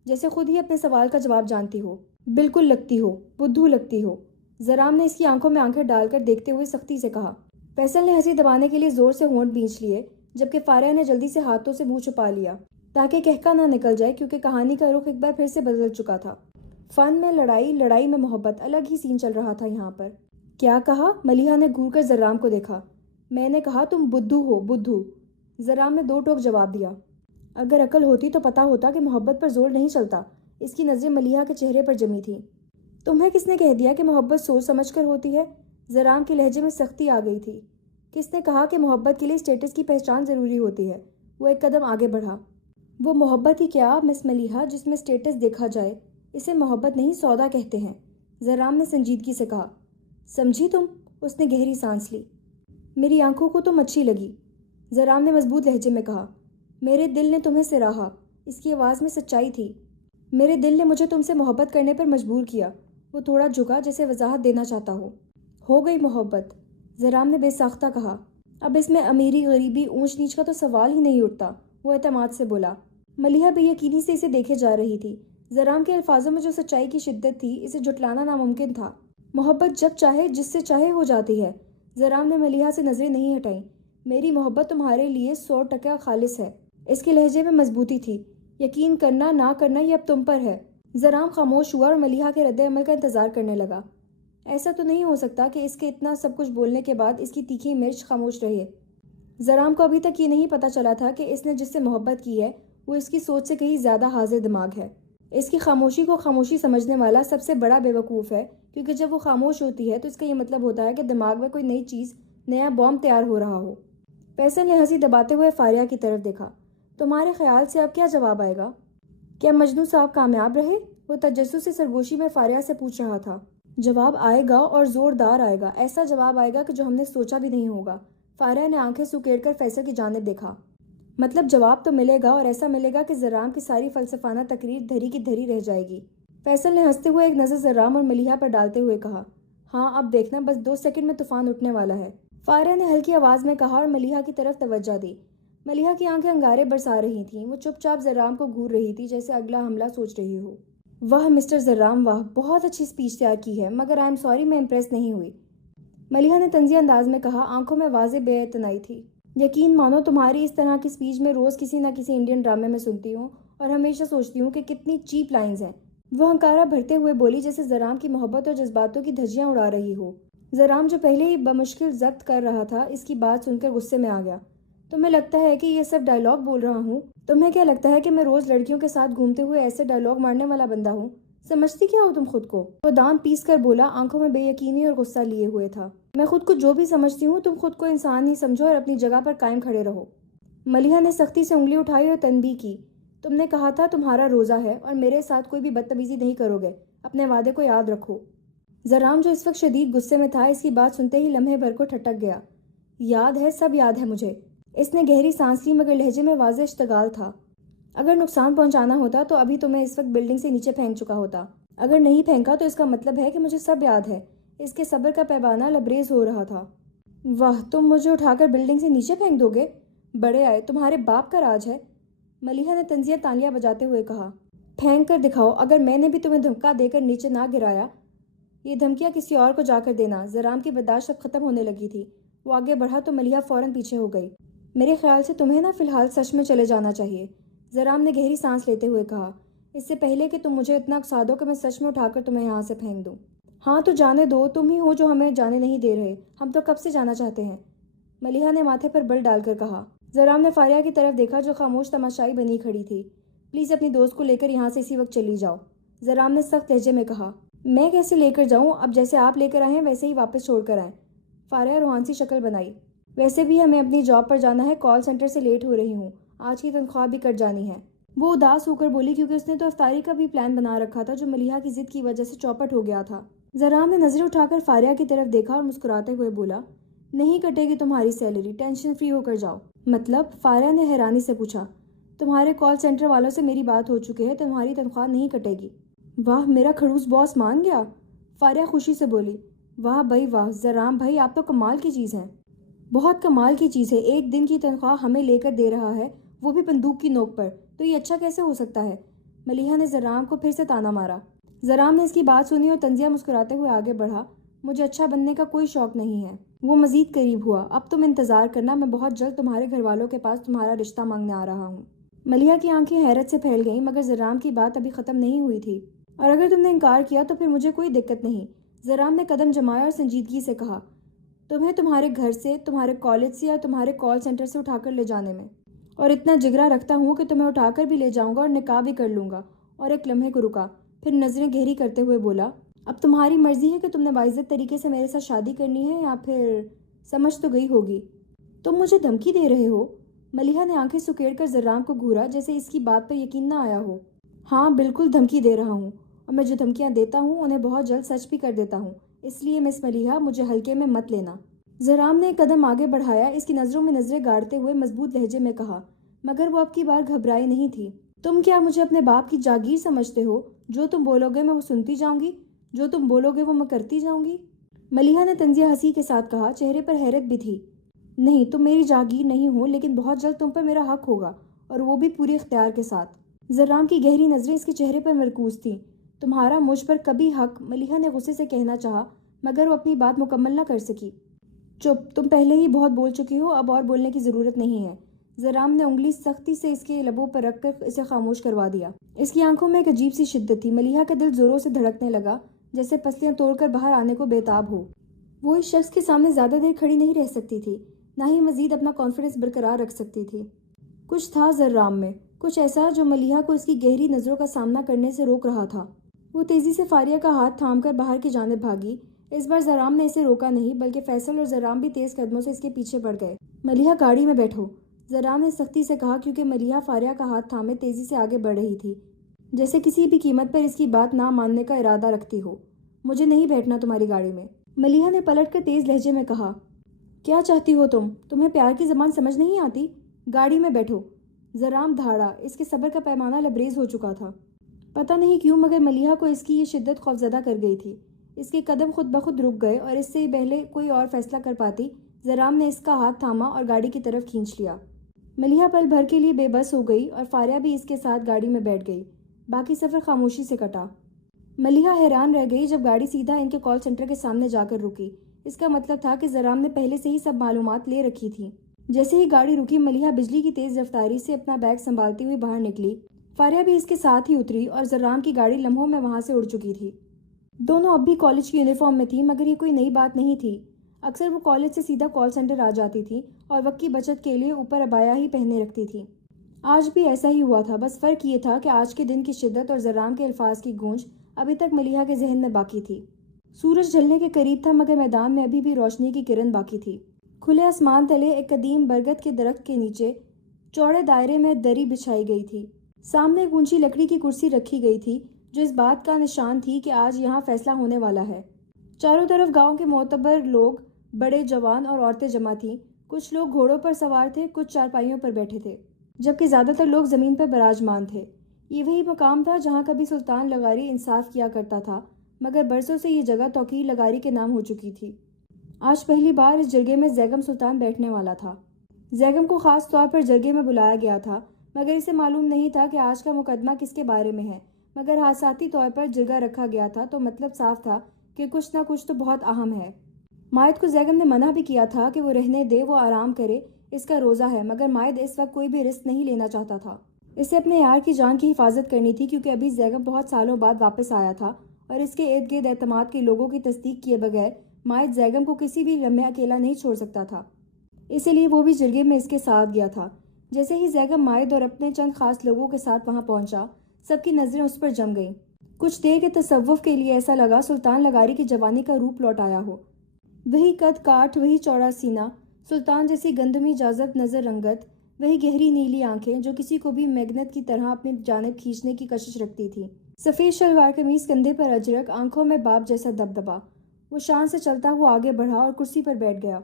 جیسے خود ہی اپنے سوال کا جواب جانتی ہو۔ بالکل لگتی ہو، بدھو لگتی ہو، زرام نے اس کی آنکھوں میں آنکھیں ڈال کر دیکھتے ہوئے سختی سے کہا۔ فیصل نے ہنسی دبانے کے لیے زور سے ہونٹ بھینچ لیے جبکہ فارح نے جلدی سے ہاتھوں سے منہ چھپا لیا تاکہ کہکا نہ نکل جائے کیونکہ کہانی کا رخ ایک بار پھر سے بدل چکا تھا۔ فن میں لڑائی، لڑائی میں محبت، الگ ہی سین چل رہا تھا یہاں پر۔ کیا کہا؟ ملیحہ نے گھور کر زرام کو دیکھا۔ میں نے کہا تم بدھو ہو، بدھو، زرام نے 2 ٹوک جواب دیا۔ اگر عقل ہوتی تو پتہ ہوتا کہ محبت پر زور نہیں چلتا۔ اس کی نظریں ملیحہ کے چہرے پر جمی تھیں۔ تمہیں کس نے کہہ دیا کہ محبت سوچ سمجھ کر ہوتی ہے؟ زرام کے لہجے میں سختی آ گئی تھی۔ کس نے کہا کہ محبت کے لیے اسٹیٹس کی پہچان ضروری ہوتی ہے؟ وہ 1 قدم آگے بڑھا۔ وہ محبت ہی کیا مس ملیحہ جس میں اسٹیٹس دیکھا جائے، اسے محبت نہیں سودا کہتے ہیں، زرام نے سنجیدگی سے کہا۔ سمجھی تم؟ اس نے گہری سانس لی۔ میری آنکھوں کو تم اچھی لگی، زرام نے مضبوط لہجے میں کہا۔ میرے دل نے تمہیں سراہا، اس کی آواز میں سچائی تھی۔ میرے دل نے مجھے تم سے محبت کرنے پر مجبور کیا۔ وہ تھوڑا جھکا جیسے وضاحت دینا چاہتا ہو گئی محبت، زرام نے بے ساختہ کہا۔ اب اس میں امیری غریبی اونچ نیچ کا تو سوال ہی نہیں اٹھتا، وہ اعتماد سے بولا۔ ملیحہ بے یقینی سے اسے دیکھے جا رہی تھی۔ زرام کے الفاظوں میں جو سچائی کی شدت تھی اسے جھٹلانا ناممکن تھا۔ محبت جب چاہے جس سے چاہے ہو جاتی ہے۔ زرام نے ملیحہ سے نظریں نہیں ہٹائیں۔ میری محبت تمہارے لیے 100% خالص ہے۔ اس کے لہجے میں مضبوطی تھی۔ یقین کرنا نہ کرنا یہ اب تم پر ہے۔ زرام خاموش ہوا اور ملیحہ کے رد عمل کا انتظار کرنے لگا۔ ایسا تو نہیں ہو سکتا کہ اس کے اتنا سب کچھ بولنے کے بعد اس کی تیکھی مرچ خاموش رہے۔ زرام کو ابھی تک یہ نہیں پتہ چلا تھا کہ اس نے جس سے محبت کی ہے وہ اس کی سوچ سے کہیں زیادہ حاضر دماغ ہے۔ اس کی خاموشی کو خاموشی سمجھنے والا سب سے بڑا بے وقوف ہے، کیونکہ جب وہ خاموش ہوتی ہے تو اس کا یہ مطلب ہوتا ہے کہ دماغ میں کوئی نئی چیز، نیا بام تیار ہو رہا ہو۔ فیصل نے ہنسی دباتے ہوئے فاریہ کی طرف دیکھا۔ تمہارے خیال سے اب کیا جواب آئے گا؟ کیا مجنوں صاحب کامیاب رہے؟ وہ تجسس سے سرگوشی میں فاریہ سے پوچھ رہا تھا۔ جواب آئے گا اور زوردار آئے گا، ایسا جواب آئے گا کہ جو ہم نے سوچا بھی نہیں ہوگا۔ فاریہ نے آنکھیں سکیڑ کر فیصل کی جانب دیکھا۔ مطلب جواب تو ملے گا، اور ایسا ملے گا کہ زرام کی ساری فلسفانہ تقریر دھری کی دھری رہ جائے گی۔ فیصل نے ہنستے ہوئے ایک نظر زرام اور ملیحہ پر ڈالتے ہوئے کہا، ہاں اب دیکھنا، بس 2 سیکنڈ میں طوفان اٹھنے والا ہے۔ فاریہ نے ہلکی آواز میں کہا اور ملیحہ کی طرف توجہ دی۔ ملیحہ کی آنکھیں انگارے برسا رہی تھیں۔ وہ چپ چاپ زرام کو گھور رہی تھی جیسے اگلا حملہ سوچ رہی ہو۔ واہ مسٹر زرام، واہ، بہت اچھی اسپیچ تیار کی ہے، مگر آئی ایم سوری میں امپریس نہیں ہوئی۔ ملیحہ نے طنزیہ انداز میں کہا، آنکھوں میں واضح بے اعتنائی تھی۔ یقین مانو تمہاری اس طرح کی اسپیچ میں روز کسی نہ کسی انڈین ڈرامے میں سنتی ہوں، اور ہمیشہ سوچتی ہوں کہ کتنی چیپ لائنز ہیں۔ وہ ہنکارا بھرتے ہوئے بولی جیسے زرام کی محبت اور جذباتوں کی دھجیاں اڑا رہی ہو۔ زرام جو پہلے ہی بمشکل ضبط کر رہا تھا اس کی بات سن کر غصے میں آ گیا۔ تمہیں لگتا ہے کہ یہ سب ڈائلاگ بول رہا ہوں؟ تمہیں کیا لگتا ہے کہ میں روز لڑکیوں کے ساتھ گھومتے ہوئے ایسے ڈائلاگ مارنے والا بندہ ہوں؟ سمجھتی کیا ہو تم خود کو؟ وہ دانت پیس کر بولا، آنکھوں میں بے یقینی اور غصہ لیے ہوئے تھا۔ میں خود کو جو بھی سمجھتی ہوں تم خود کو انسان ہی سمجھو اور اپنی جگہ پر قائم کھڑے رہو۔ ملیحہ نے سختی سے انگلی اٹھائی اور تنبیہ کی، تم نے کہا تھا تمہارا روزہ ہے اور میرے ساتھ کوئی بھی بدتمیزی نہیں کرو گے، اپنے وعدے کو یاد رکھو۔ زرام جو اس وقت شدید غصے میں تھا اس کی بات سنتے ہی لمحے بھر کو ٹھٹک گیا۔ یاد ہے، سب یاد ہے مجھے۔ اس نے گہری سانس لی مگر لہجے میں واضح اشتعال تھا۔ اگر نقصان پہنچانا ہوتا تو ابھی تمہیں اس وقت بلڈنگ سے نیچے پھینک چکا ہوتا۔ اگر نہیں پھینکا تو اس کا مطلب ہے کہ مجھے سب یاد ہے۔ اس کے صبر کا پیمانہ لبریز ہو رہا تھا۔ واہ، تم مجھے اٹھا کر بلڈنگ سے نیچے پھینک دو گے؟ بڑے آئے، تمہارے باپ کا راج ہے، ملیحہ نے طنزیہ تالیاں بجاتے ہوئے کہا۔ پھینک کر دکھاؤ، اگر میں نے بھی تمہیں دھمکا دے کر نیچے نہ گرایا۔ یہ دھمکیاں کسی اور کو جا کر دینا۔ زرام کی برداشت اب ختم ہونے لگی تھی۔ وہ آگے بڑھا تو ملیحہ فوراً پیچھے ہو گئی۔ میرے خیال سے تمہیں فی الحال سچ میں چلے جانا چاہیے، زرام نے گہری سانس لیتے ہوئے کہا، اس سے پہلے کہ تم مجھے اتنا اکسا دو کہ میں سچ میں اٹھا کر تمہیں یہاں سے پھینک دوں۔ ہاں تو جانے دو، تم ہی ہو جو ہمیں جانے نہیں دے رہے، ہم تو کب سے جانا چاہتے ہیں، ملیحہ نے ماتھے پر بل ڈال کر کہا۔ زرام نے فاریہ کی طرف دیکھا جو خاموش تماشائی بنی کھڑی تھی۔ پلیز اپنی دوست کو لے کر یہاں سے اسی وقت چلی جاؤ، زرام نے سخت لہجے میں کہا۔ میں کیسے لے کر جاؤں؟ اب جیسے آپ لے کر آئے ہیں ویسے ہی واپس چھوڑ کر آئیں، فاریہ روحانسی شکل بنائی۔ ویسے بھی ہمیں اپنی جاب پر جانا ہے، کال سینٹر سے لیٹ ہو رہی ہوں، آج کی تنخواہ بھی کٹ جانی ہے۔ وہ اداس ہو کر بولی کیونکہ اس نے تو افطاری کا بھی پلان بنا رکھا تھا جو ملیحہ کی ضد کی وجہ سے چوپٹ ہو گیا تھا۔ زرام نے نظریں اٹھا کر فاریہ کی طرف دیکھا اور مسکراتے ہوئے بولا، نہیں کٹے گی تمہاری سیلری، ٹینشن فری ہو کر جاؤ۔ مطلب؟ فاریہ نے حیرانی سے پوچھا۔ تمہارے کال سینٹر والوں سے میری بات ہو چکی ہے، تمہاری تنخواہ نہیں کٹے گی۔ واہ، میرا کھڑوس باس مان گیا، فاریہ خوشی سے بولی۔ واہ بھائی واہ، زرام بھائی آپ تو کمال کی چیز ہیں، بہت کمال کی چیز ہے، 1 دن کی تنخواہ ہمیں لے کر دے رہا ہے، وہ بھی بندوق کی نوک پر، تو یہ اچھا کیسے ہو سکتا ہے؟ ملیحہ نے زرام کو پھر سے تانا مارا۔ زرام نے اس کی بات سنی اور طنزیہ مسکراتے ہوئے آگے بڑھا، مجھے اچھا بننے کا کوئی شوق نہیں ہے۔ وہ مزید قریب ہوا، اب تم انتظار کرنا، میں بہت جلد تمہارے گھر والوں کے پاس تمہارا رشتہ مانگنے آ رہا ہوں۔ ملیحہ کی آنکھیں حیرت سے پھیل گئیں مگر زرام کی بات ابھی ختم نہیں ہوئی تھی۔ اور اگر تم نے انکار کیا تو پھر مجھے کوئی دقت نہیں، زرام نے قدم جمایا اور سنجیدگی سے کہا، تمہیں تمہارے گھر سے، تمہارے کالج سے یا تمہارے کال سینٹر سے اٹھا کر لے جانے میں، اور اتنا جگرا رکھتا ہوں کہ تمہیں اٹھا کر بھی لے جاؤں گا اور نکاح بھی کر لوں گا۔ اور ایک لمحے کو رکا، پھر نظریں گہری کرتے ہوئے بولا، اب تمہاری مرضی ہے کہ تم نے باعزت طریقے سے میرے ساتھ شادی کرنی ہے یا پھر سمجھ تو گئی ہوگی۔ تم مجھے دھمکی دے رہے ہو؟ ملیحہ نے آنکھیں سکیڑ کر زرام کو گھورا جیسے اس کی بات پر یقین نہ آیا ہو۔ ہاں بالکل دھمکی دے رہا ہوں، اور میں جو دھمکیاں دیتا ہوں انہیں بہت جلد سچ بھی کر دیتا ہوں، اس لیے مس ملیحہ مجھے ہلکے میں مت لینا۔ زرام نے ایک قدم آگے بڑھایا، اس کی نظروں میں نظریں گاڑتے ہوئے مضبوط لہجے میں کہا، مگر وہ اب کی بار گھبرائی نہیں تھی۔ تم کیا مجھے اپنے باپ کی جاگیر سمجھتے ہو؟ جو تم بولو گے میں وہ سنتی جاؤں گی، جو تم بولو گے وہ میں کرتی جاؤں گی، ملیحہ نے طنزیہ ہنسی کے ساتھ کہا، چہرے پر حیرت بھی تھی۔ نہیں، تم میری جاگیر نہیں ہو، لیکن بہت جلد تم پر میرا حق ہوگا، اور وہ بھی پورے اختیار کے ساتھ۔ زرام کی گہری نظریں اس کے چہرے پر مرکوز تھیں۔ تمہارا مجھ پر کبھی حق، ملیحہ نے غصے سے کہنا چاہا مگر وہ اپنی بات مکمل نہ کر سکی۔ چپ، تم پہلے ہی بہت بول چکی ہو، اب اور بولنے کی ضرورت نہیں ہے۔ زرام نے انگلی سختی سے اس کے لبوں پر رکھ کر اسے خاموش کروا دیا۔ اس کی آنکھوں میں ایک عجیب سی شدت تھی۔ ملیحہ کا دل زوروں سے دھڑکنے لگا، جیسے پسلیاں توڑ کر باہر آنے کو بےتاب ہو۔ وہ اس شخص کے سامنے زیادہ دیر کھڑی نہیں رہ سکتی تھی، نہ ہی مزید اپنا کانفیڈنس برقرار رکھ سکتی تھی۔ کچھ تھا زرام میں، کچھ ایسا جو ملیحہ کو اس کی گہری نظروں کا سامنا کرنے سے روک رہا تھا۔ وہ تیزی سے فاریہ کا ہاتھ تھام کر باہر کی جانب بھاگی۔ اس بار زرام نے اسے روکا نہیں، بلکہ فیصل اور زرام بھی تیز قدموں سے اس کے پیچھے پڑ گئے۔ ملیحہ گاڑی میں بیٹھو، زرام نے سختی سے کہا، کیونکہ ملیحہ فاریہ کا ہاتھ تھامے تیزی سے آگے بڑھ رہی تھی، جیسے کسی بھی قیمت پر اس کی بات نہ ماننے کا ارادہ رکھتی ہو۔ مجھے نہیں بیٹھنا تمہاری گاڑی میں، ملیحہ نے پلٹ کر تیز لہجے میں کہا۔ کیا چاہتی ہو تم؟ تمہیں پیار کی زبان سمجھ نہیں آتی؟ گاڑی میں بیٹھو۔ زرام دھاڑا، اس کے صبر کا پیمانہ لبریز ہو چکا تھا۔ پتہ نہیں کیوں مگر ملیحہ کو اس کی یہ شدت خوفزدہ کر گئی تھی۔ اس کے قدم خود بخود رک گئے اور اس سے پہلے کوئی اور فیصلہ کر پاتی، زرام نے اس کا ہاتھ تھاما اور گاڑی کی طرف کھینچ لیا۔ ملیحہ پل بھر کے لیے بے بس ہو گئی اور فاریہ بھی اس کے ساتھ گاڑی میں بیٹھ گئی۔ باقی سفر خاموشی سے کٹا۔ ملیحہ حیران رہ گئی جب گاڑی سیدھا ان کے کال سینٹر کے سامنے جا کر رکی۔ اس کا مطلب تھا کہ زرام نے پہلے سے ہی سب معلومات لے رکھی تھی۔ جیسے ہی گاڑی رکی، ملیحہ بجلی کی تیز رفتاری سے اپنا بیگ سنبھالتی ہوئی باہر نکلی۔ فاریہ بھی اس کے ساتھ ہی اتری اور زرام کی گاڑی لمحوں میں وہاں سے اڑ چکی تھی۔ دونوں اب بھی کالج کی یونیفارم میں تھیں، مگر یہ کوئی نئی بات نہیں تھی۔ اکثر وہ کالج سے سیدھا کال سینٹر آ جاتی تھی اور وقت کی بچت کے لیے اوپر عبایا ہی پہنے رکھتی تھی۔ آج بھی ایسا ہی ہوا تھا، بس فرق یہ تھا کہ آج کے دن کی شدت اور زرام کے الفاظ کی گونج ابھی تک ملیحہ کے ذہن میں باقی تھی۔ سورج ڈھلنے کے قریب تھا مگر میدان میں ابھی بھی روشنی کی کرن باقی تھی۔ کھلے آسمان تلے ایک قدیم برگد کے درخت کے نیچے چوڑے دائرے میں دری بچھائی گئی تھی۔ سامنے ایک اونچی لکڑی کی کرسی رکھی گئی تھی جو اس بات کا نشان تھی کہ آج یہاں فیصلہ ہونے والا ہے۔ چاروں طرف گاؤں کے معتبر لوگ، بڑے جوان اور عورتیں جمع تھیں۔ کچھ لوگ گھوڑوں پر سوار تھے، کچھ چارپائیوں پر بیٹھے تھے، جبکہ زیادہ تر لوگ زمین پر براجمان تھے۔ یہ وہی مقام تھا جہاں کبھی سلطان لغاری انصاف کیا کرتا تھا، مگر برسوں سے یہ جگہ توقیر لغاری کے نام ہو چکی تھی۔ آج پہلی بار اس جرگے میں زیگم سلطان بیٹھنے والا تھا۔ زیگم کو خاص طور پر جرگے میں بلایا گیا تھا، مگر اسے معلوم نہیں تھا کہ آج کا مقدمہ کس کے بارے میں ہے، مگر حادثاتی طور پر جرگہ رکھا گیا تھا تو مطلب صاف تھا کہ کچھ نہ کچھ تو بہت اہم ہے۔ مائد کو زیگم نے منع بھی کیا تھا کہ وہ رہنے دے، وہ آرام کرے، اس کا روزہ ہے، مگر مائد اس وقت کوئی بھی رسک نہیں لینا چاہتا تھا۔ اسے اپنے یار کی جان کی حفاظت کرنی تھی، کیونکہ ابھی زیگم بہت سالوں بعد واپس آیا تھا اور اس کے ارد گرد اعتماد کے لوگوں کی تصدیق کیے بغیر مائد زیگم کو کسی بھی لمحے اکیلا نہیں چھوڑ سکتا تھا۔ اسی لیے وہ بھی جرگے میں اس کے ساتھ گیا تھا۔ جیسے ہی زیگم مائد اور اپنے چند خاص لوگوں کے ساتھ وہاں پہنچا، سب کی نظریں اس پر جم گئیں۔ کچھ دیر کے تصوف کے لیے ایسا لگا سلطان لغاری کی جوانی کا روپ لوٹ آیا ہو۔ وہی قد کاٹ، وہی چوڑا سینہ، سلطان جیسی گندمی جازب نظر رنگت، وہی گہری نیلی آنکھیں جو کسی کو بھی میگنت کی طرح اپنی جانب کھینچنے کی کشش رکھتی تھی۔ سفید شلوار قمیص، کندھے پر اجرک، آنکھوں میں باپ جیسا دبدبا۔ وہ شان سے چلتا ہوا آگے بڑھا اور کرسی پر بیٹھ گیا۔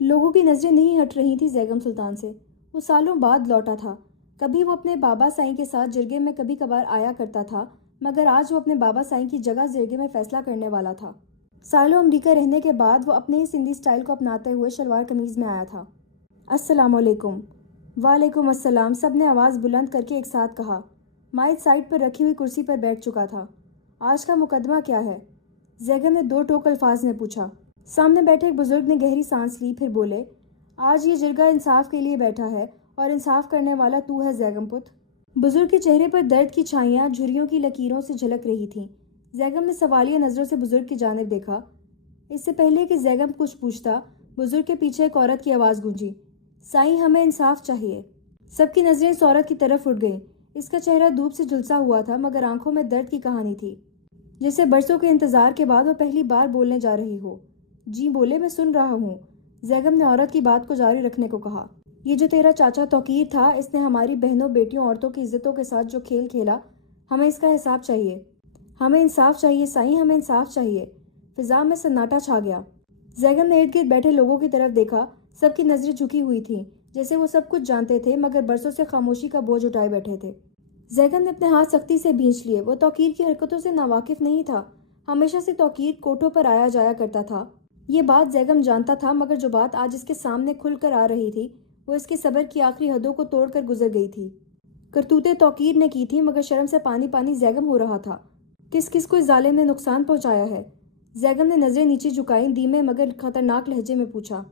لوگوں کی نظریں نہیں ہٹ رہی تھیں زیگم سلطان سے۔ وہ سالوں بعد لوٹا تھا۔ کبھی وہ اپنے بابا سائیں کے ساتھ جرگے میں کبھی کبھار آیا کرتا تھا، مگر آج وہ اپنے بابا سائیں کی جگہ جرگے میں فیصلہ کرنے والا تھا۔ سالوں امریکہ رہنے کے بعد وہ اپنے ہی سندھی سٹائل کو اپناتے ہوئے شلوار قمیض میں آیا تھا۔ السلام علیکم۔ وعلیکم السلام، سب نے آواز بلند کر کے ایک ساتھ کہا۔ مائد سائڈ پر رکھی ہوئی کرسی پر بیٹھ چکا تھا۔ آج کا مقدمہ کیا ہے؟ زیگم نے دو ٹوک الفاظ میں پوچھا۔ سامنے بیٹھے ایک بزرگ نے گہری سانس لی، پھر بولے، آج یہ جرگہ انصاف کے لیے بیٹھا ہے اور انصاف کرنے والا تو ہے زیگم پت۔ بزرگ کے چہرے پر درد کی چھائیاں جھریوں کی لکیروں سے جھلک رہی تھیں۔ زیگم نے سوالیہ نظروں سے بزرگ کی جانب دیکھا۔ اس سے پہلے کہ زیگم کچھ پوچھتا، بزرگ کے پیچھے ایک عورت کی آواز گونجی، سائیں ہمیں انصاف چاہیے۔ سب کی نظریں اس عورت کی طرف اٹھ گئیں۔ اس کا چہرہ دھوپ سے جھلسا ہوا تھا، مگر آنکھوں میں درد کی کہانی تھی، جیسے برسوں کے انتظار کے بعد وہ پہلی بار بولنے جا رہی ہو۔ جی بولے، میں سن رہا ہوں، زیگم نے عورت کی بات کو جاری رکھنے کو کہا۔ یہ جو تیرا چاچا توقیر تھا، اس نے ہماری بہنوں، بیٹیوں، عورتوں کی عزتوں کے ساتھ جو کھیل کھیلا، ہمیں اس کا حساب چاہیے۔ ہمیں انصاف چاہیے سائیں، ہمیں انصاف چاہیے۔ فضا میں سناٹا چھا گیا۔ زیگم نے ارد گرد بیٹھے لوگوں کی طرف دیکھا۔ سب کی نظریں جھکی ہوئی تھیں، جیسے وہ سب کچھ جانتے تھے مگر برسوں سے خاموشی کا بوجھ اٹھائے بیٹھے تھے۔ زیگم نے اپنے ہاتھ سختی سے بھینچ لیے۔ وہ توقیر کی حرکتوں سے ناواقف نہیں تھا۔ ہمیشہ سے توقیر کوٹھوں پر آیا جایا کرتا تھا۔ یہ بات زیگم جانتا تھا، مگر جو بات آج اس کے سامنے کھل کر آ رہی تھی، وہ اس کے صبر کی آخری حدوں کو توڑ کر گزر گئی تھی۔ کرتوتیں توقیر نے کی تھی مگر شرم سے پانی پانی زیگم ہو رہا تھا۔ کس کس کو اس ظالم نے نقصان پہنچایا ہے؟ زیگم نے نظریں نیچے جھکائیں، دھیمے مگر خطرناک لہجے میں پوچھا۔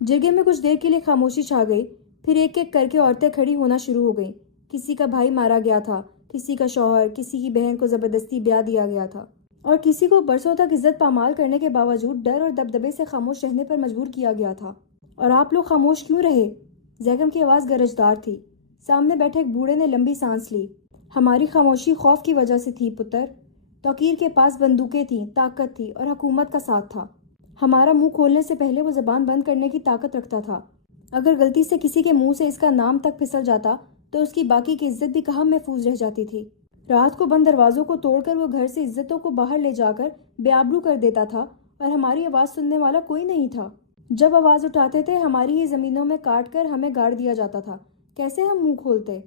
جرگے میں کچھ دیر کے لیے خاموشی چھا گئی، پھر ایک ایک کر کے عورتیں کھڑی ہونا شروع ہو گئیں۔ کسی کا بھائی مارا گیا تھا، کسی کا شوہر، کسی کی بہن کو زبردستی بیاہ دیا گیا تھا، اور کسی کو برسوں تک عزت پامال کرنے کے باوجود ڈر اور دبدبے سے خاموش رہنے پر مجبور کیا گیا تھا۔ اور آپ لوگ خاموش کیوں رہے؟ زیگم کی آواز گرجدار تھی۔ سامنے بیٹھے ایک بوڑھے نے لمبی سانس لی۔ ہماری خاموشی خوف کی وجہ سے تھی پتر۔ توقیر کے پاس بندوقیں تھیں، طاقت تھی اور حکومت کا ساتھ تھا۔ ہمارا منہ کھولنے سے پہلے وہ زبان بند کرنے کی طاقت رکھتا تھا۔ اگر غلطی سے کسی کے منہ سے اس کا نام تک پھسل جاتا تو اس کی باقی کی عزت بھی کہاں محفوظ رہ جاتی تھی۔ رات کو بند دروازوں کو توڑ کر وہ گھر سے عزتوں کو باہر لے جا کر بے آبرو کر دیتا تھا، اور ہماری آواز سننے والا کوئی نہیں تھا۔ جب آواز اٹھاتے تھے ہماری ہی زمینوں میں کاٹ کر ہمیں گاڑ دیا جاتا تھا۔ کیسے ہم منہ کھولتے؟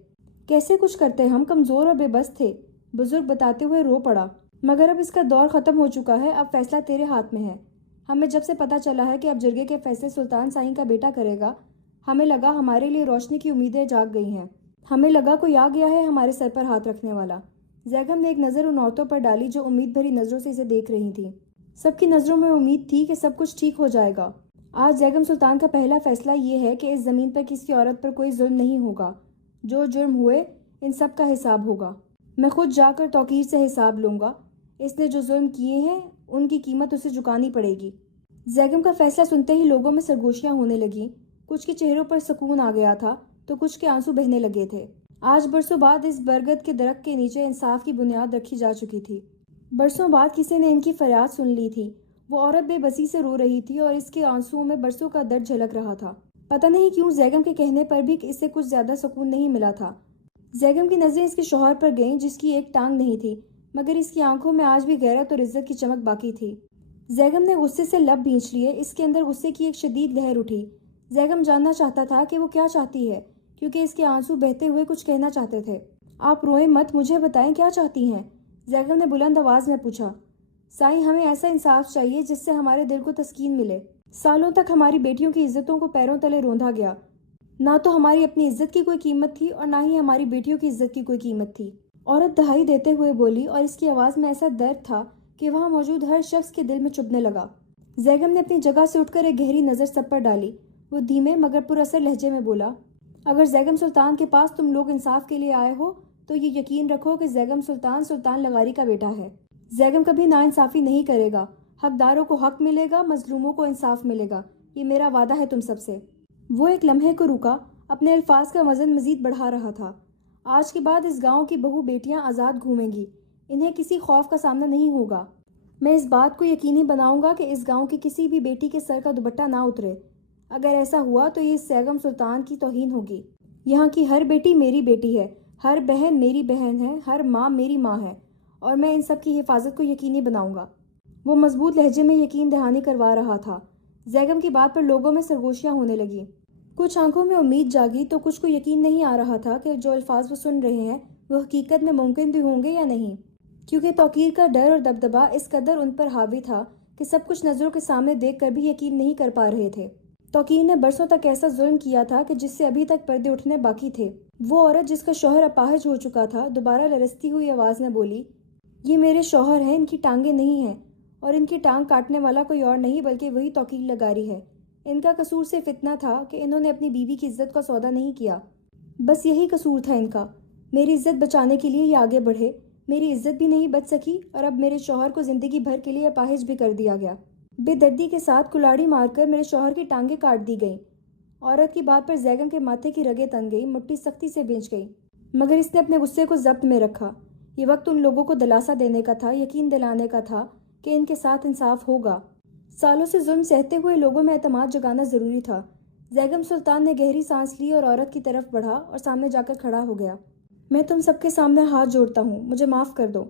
کیسے کچھ کرتے؟ ہم کمزور اور بے بس تھے، بزرگ بتاتے ہوئے رو پڑا۔ مگر اب اس کا دور ختم ہو چکا ہے، اب فیصلہ تیرے ہاتھ میں ہے۔ ہمیں جب سے پتہ چلا ہے کہ اب جرگے کے فیصلے سلطان سائیں کا بیٹا کرے گا، ہمیں لگا ہمارے لیے روشنی کی امیدیں جاگ گئی ہیں۔ ہمیں لگا کوئی آ گیا ہے ہمارے سر پر ہاتھ رکھنے والا۔ زیگم نے ایک نظر ان عورتوں پر ڈالی جو امید بھری نظروں سے اسے دیکھ رہی تھیں۔ سب کی نظروں میں امید تھی کہ سب کچھ ٹھیک ہو جائے گا۔ آج زیگم سلطان کا پہلا فیصلہ یہ ہے کہ اس زمین پر کسی عورت پر کوئی ظلم نہیں ہوگا۔ جو جرم ہوئے ان سب کا حساب ہوگا۔ میں خود جا کر توقیر سے حساب لوں گا۔ اس نے جو ظلم کیے ہیں ان کی قیمت اسے چکانی پڑے گی۔ زیگم کا فیصلہ سنتے ہی لوگوں میں سرگوشیاں ہونے لگیں۔ کچھ کے چہروں پر سکون آ گیا تھا تو کچھ کے آنسو بہنے لگے تھے۔ آج برسوں بعد اس برگد کے درخت کے نیچے انصاف کی بنیاد رکھی جا چکی تھی۔ برسوں بعد کسی نے ان کی فریاد سن لی تھی۔ وہ عورت بے بسی سے رو رہی تھی اور اس کے آنسوؤں میں برسوں کا درد جھلک رہا تھا۔ پتہ نہیں کیوں زیگم کے کہنے پر بھی اس سے کچھ زیادہ سکون نہیں ملا تھا۔ زیگم کی نظریں اس کے شوہر پر گئیں جس کی ایک ٹانگ نہیں تھی، مگر اس کی آنکھوں میں آج بھی غیرت اور عزت کی چمک باقی تھی۔ زیگم نے غصے سے لب بھینچ لیے، اس کے اندر غصے کی ایک شدید لہر اٹھی۔ زیگم جاننا چاہتا تھا کہ وہ کیا چاہتی ہے، کیونکہ اس کے آنسو بہتے ہوئے کچھ کہنا چاہتے تھے۔ آپ روئیں مت، مجھے بتائیں کیا چاہتی ہیں؟ زیگم نے بلند آواز میں پوچھا۔ سائیں، ہمیں ایسا انصاف چاہیے جس سے ہمارے دل کو تسکین ملے۔ سالوں تک ہماری بیٹیوں کی عزتوں کو پیروں تلے روندا گیا۔ نہ تو ہماری اپنی عزت کی کوئی قیمت تھی اور نہ ہی ہماری بیٹیوں کی عزت کی کوئی قیمت تھی۔ عورت دہائی دیتے ہوئے بولی اور اس کی آواز میں ایسا درد تھا کہ وہاں موجود ہر شخص کے دل میں چبھنے لگا۔ زیگم نے اپنی جگہ سے اٹھ کر ایک گہری نظر سب پر ڈالی۔ وہ دھیمے مگر پر اثر لہجے میں بولا، اگر زیگم سلطان کے پاس تم لوگ انصاف کے لیے آئے ہو تو یہ یقین رکھو کہ زیگم سلطان سلطان لغاری کا بیٹا ہے۔ زیگم کبھی ناانصافی نہیں کرے گا۔ حقداروں کو حق ملے گا، مظلوموں کو انصاف ملے گا، یہ میرا وعدہ ہے تم سب سے۔ وہ ایک لمحے کو رکا، اپنے الفاظ کا وزن مزید بڑھا رہا تھا۔ آج کے بعد اس گاؤں کی بہو بیٹیاں آزاد گھومیں گی، انہیں کسی خوف کا سامنا نہیں ہوگا۔ میں اس بات کو یقینی بناؤں گا کہ اس گاؤں کی کسی بھی بیٹی کے سر کا دوپٹہ نہ اترے۔ اگر ایسا ہوا تو یہ زیگم سلطان کی توہین ہوگی۔ یہاں کی ہر بیٹی میری بیٹی ہے، ہر بہن میری بہن ہے، ہر ماں میری ماں ہے، اور میں ان سب کی حفاظت کو یقینی بناؤں گا۔ وہ مضبوط لہجے میں یقین دہانی کروا رہا تھا۔ زیگم کی بات پر لوگوں میں سرگوشیاں ہونے لگیں۔ کچھ آنکھوں میں امید جاگی تو کچھ کو یقین نہیں آ رہا تھا کہ جو الفاظ وہ سن رہے ہیں وہ حقیقت میں ممکن بھی ہوں گے یا نہیں، کیونکہ توقیر کا ڈر اور دبدبا اس قدر ان پر حاوی تھا کہ سب کچھ نظروں کے سامنے دیکھ کر بھی یقین نہیں کر پا رہے تھے۔ توقیر نے برسوں تک ایسا ظلم کیا تھا کہ جس سے ابھی تک پردے اٹھنے باقی تھے۔ وہ عورت جس کا شوہر اپاہج ہو چکا تھا دوبارہ لرزتی ہوئی آواز میں بولی، یہ میرے شوہر ہیں، ان کی ٹانگیں نہیں ہیں، اور ان کی ٹانگ کاٹنے والا کوئی اور نہیں بلکہ وہی توقیر لغاری ہے۔ ان کا قصور صرف اتنا تھا کہ انہوں نے اپنی بیوی کی عزت کا سودا نہیں کیا، بس یہی قصور تھا ان کا۔ میری عزت بچانے کے لیے یہ آگے بڑھے، میری عزت بھی نہیں بچ سکی اور اب میرے شوہر کو زندگی بھر کے لیے اپاہج بھی کر دیا گیا۔ بے دردی کے ساتھ کلاڑی مار کر میرے شوہر کی ٹانگیں کاٹ دی گئیں۔ عورت کی بات پر زیگم کے ماتھے کی رگیں تن گئی، مٹھی سختی سے بھینچ گئی، مگر اس نے اپنے غصے کو ضبط میں رکھا۔ یہ وقت ان لوگوں کو دلاسا دینے کا تھا، یقین دلانے کا تھا کہ ان کے ساتھ انصاف ہوگا۔ سالوں سے ظلم سہتے ہوئے لوگوں میں اعتماد جگانا ضروری تھا۔ زیگم سلطان نے گہری سانس لی اور عورت کی طرف بڑھا اور سامنے جا کر کھڑا ہو گیا۔ میں تم سب کے سامنے ہاتھ جوڑتا ہوں، مجھے معاف کر دو۔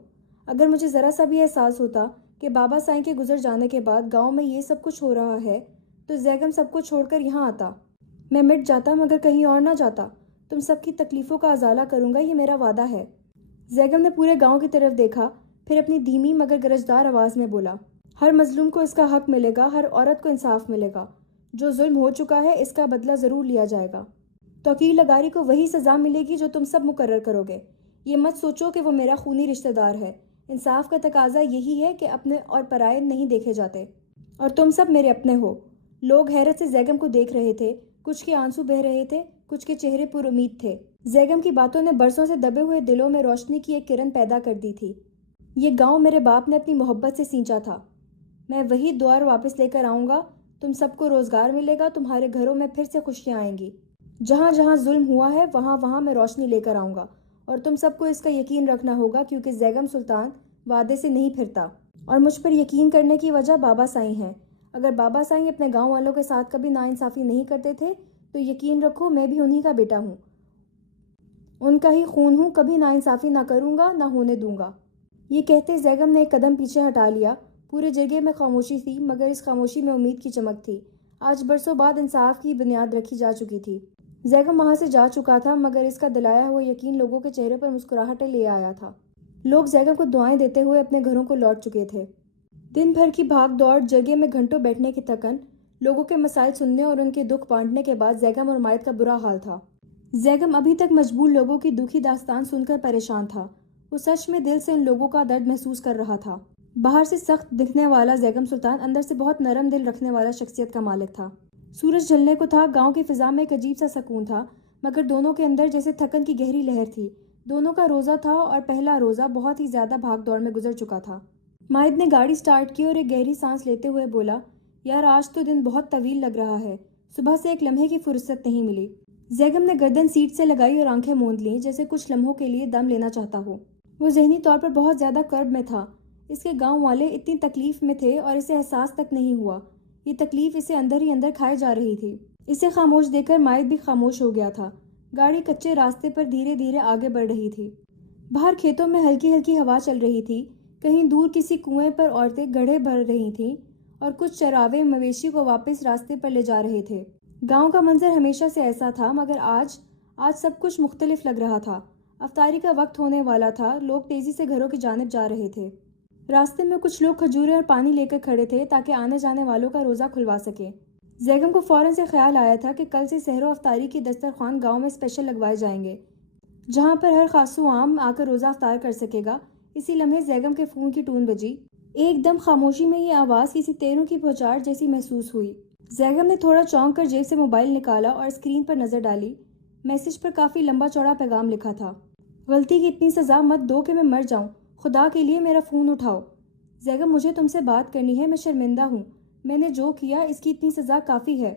اگر مجھے ذرا سا بھی احساس ہوتا کہ بابا سائیں کے گزر جانے کے بعد گاؤں میں یہ سب کچھ ہو رہا ہے تو زیگم سب کو چھوڑ کر یہاں آتا۔ میں مٹ جاتا مگر کہیں اور نہ جاتا۔ تم سب کی تکلیفوں کا ازالہ کروں گا، یہ میرا وعدہ ہے۔ زیگم نے پورے گاؤں کی طرف دیکھا، پھر اپنی دھیمی مگر گرجدار آواز میں بولا، ہر مظلوم کو اس کا حق ملے گا، ہر عورت کو انصاف ملے گا۔ جو ظلم ہو چکا ہے اس کا بدلہ ضرور لیا جائے گا۔ توقیر لگاری کو وہی سزا ملے گی جو تم سب مقرر کرو گے۔ یہ مت سوچو کہ وہ میرا خونی رشتہ دار ہے۔ انصاف کا تقاضا یہی ہے کہ اپنے اور پرائے نہیں دیکھے جاتے، اور تم سب میرے اپنے ہو۔ لوگ حیرت سے زیگم کو دیکھ رہے تھے، کچھ کے آنسو بہہ رہے تھے، کچھ کے چہرے پر امید تھے۔ زیگم کی باتوں نے برسوں سے دبے ہوئے دلوں میں روشنی کی ایک کرن پیدا کر دی تھی۔ یہ گاؤں میرے باپ نے اپنی محبت سے سینچا تھا۔ میں وہی دوار واپس لے کر آؤں گا۔ تم سب کو روزگار ملے گا، تمہارے گھروں میں پھر سے خوشیاں آئیں گی۔ جہاں جہاں ظلم ہوا ہے وہاں وہاں میں روشنی لے کر آؤں گا، اور تم سب کو اس کا یقین رکھنا ہوگا، کیونکہ زیگم سلطان وعدے سے نہیں پھرتا، اور مجھ پر یقین کرنے کی وجہ بابا سائیں ہیں۔ اگر بابا سائیں اپنے گاؤں والوں کے ساتھ کبھی ناانصافی نہیں کرتے تھے تو یقین رکھو میں بھی انہی کا بیٹا ہوں، ان کا ہی خون ہوں، کبھی ناانصافی نہ کروں گا، نہ ہونے دوں گا۔ یہ کہتے زیگم نے ایک قدم پیچھے ہٹا لیا۔ پورے جرگے میں خاموشی تھی، مگر اس خاموشی میں امید کی چمک تھی۔ آج برسوں بعد انصاف کی بنیاد رکھی جا چکی تھی۔ زیگم وہاں سے جا چکا تھا، مگر اس کا دلایا ہوا یقین لوگوں کے چہرے پر مسکراہٹیں لے آیا تھا۔ لوگ زیگم کو دعائیں دیتے ہوئے اپنے گھروں کو لوٹ چکے تھے۔ دن بھر کی بھاگ دوڑ، جرگے میں گھنٹوں بیٹھنے کی تھکن، لوگوں کے مسائل سننے اور ان کے دکھ بانٹنے کے بعد زیگم اور مائد کا برا حال تھا۔ زیگم ابھی تک مجبور لوگوں کی دکھی داستان سن کر پریشان تھا۔ وہ سچ میں دل سے ان لوگوں کا درد محسوس کر رہا تھا۔ باہر سے سخت دکھنے والا زیگم سلطان اندر سے بہت نرم دل رکھنے والا شخصیت کا مالک تھا۔ سورج ڈھلنے کو تھا، گاؤں کی فضا میں ایک عجیب سا سکون تھا، مگر دونوں کے اندر جیسے تھکن کی گہری لہر تھی۔ دونوں کا روزہ تھا، اور پہلا روزہ بہت ہی زیادہ بھاگ دوڑ میں گزر چکا تھا۔ مائد نے گاڑی سٹارٹ کی اور ایک گہری سانس لیتے ہوئے بولا، یار آج تو دن بہت طویل لگ رہا ہے، صبح سے ایک لمحے کی فرصت نہیں ملی۔ زیگم نے گردن سیٹ سے لگائی اور آنکھیں موند لیں، جیسے کچھ لمحوں کے لیے دم لینا چاہتا ہو۔ وہ ذہنی طور پر بہت زیادہ کرب میں تھا۔ اس کے گاؤں والے اتنی تکلیف میں تھے اور اسے احساس تک نہیں ہوا۔ یہ تکلیف اسے اندر ہی اندر کھائے جا رہی تھی۔ اسے خاموش دیکھ کر مائد بھی خاموش ہو گیا تھا۔ گاڑی کچے راستے پر دھیرے دھیرے آگے بڑھ رہی تھی۔ باہر کھیتوں میں ہلکی ہلکی ہوا چل رہی تھی۔ کہیں دور کسی کنویں پر عورتیں گڑھے بھر رہی تھیں، اور کچھ چراوے مویشی کو واپس راستے پر لے جا رہے تھے۔ گاؤں کا منظر ہمیشہ سے ایسا تھا، مگر آج سب کچھ مختلف لگ رہا تھا۔ افطاری کا وقت ہونے والا تھا، لوگ تیزی سے گھروں کی جانب جا رہے تھے۔ راستے میں کچھ لوگ کھجوریں اور پانی لے کر کھڑے تھے تاکہ آنے جانے والوں کا روزہ کھلوا سکیں۔ زیگم کو فوراً سے خیال آیا تھا کہ کل سے سحر و افطاری کی دسترخوان گاؤں میں اسپیشل لگوائے جائیں گے، جہاں پر ہر خاص و عام آ کر روزہ افطار کر سکے گا۔ اسی لمحے زیگم کے فون کی ٹون بجی۔ ایک دم خاموشی میں یہ آواز کسی تیروں کی پہچاڑ جیسی محسوس ہوئی۔ زیگم نے تھوڑا چونک کر جیب سے موبائل نکالا اور اسکرین پر نظر ڈالی۔ میسج پر کافی لمبا چوڑا پیغام لکھا تھا، غلطی کی اتنی سزا مت دو کہ میں مر جاؤں، خدا کے لیے میرا فون اٹھاؤ۔ زیگم مجھے تم سے بات کرنی ہے، میں شرمندہ ہوں، میں نے جو کیا اس کی اتنی سزا کافی ہے۔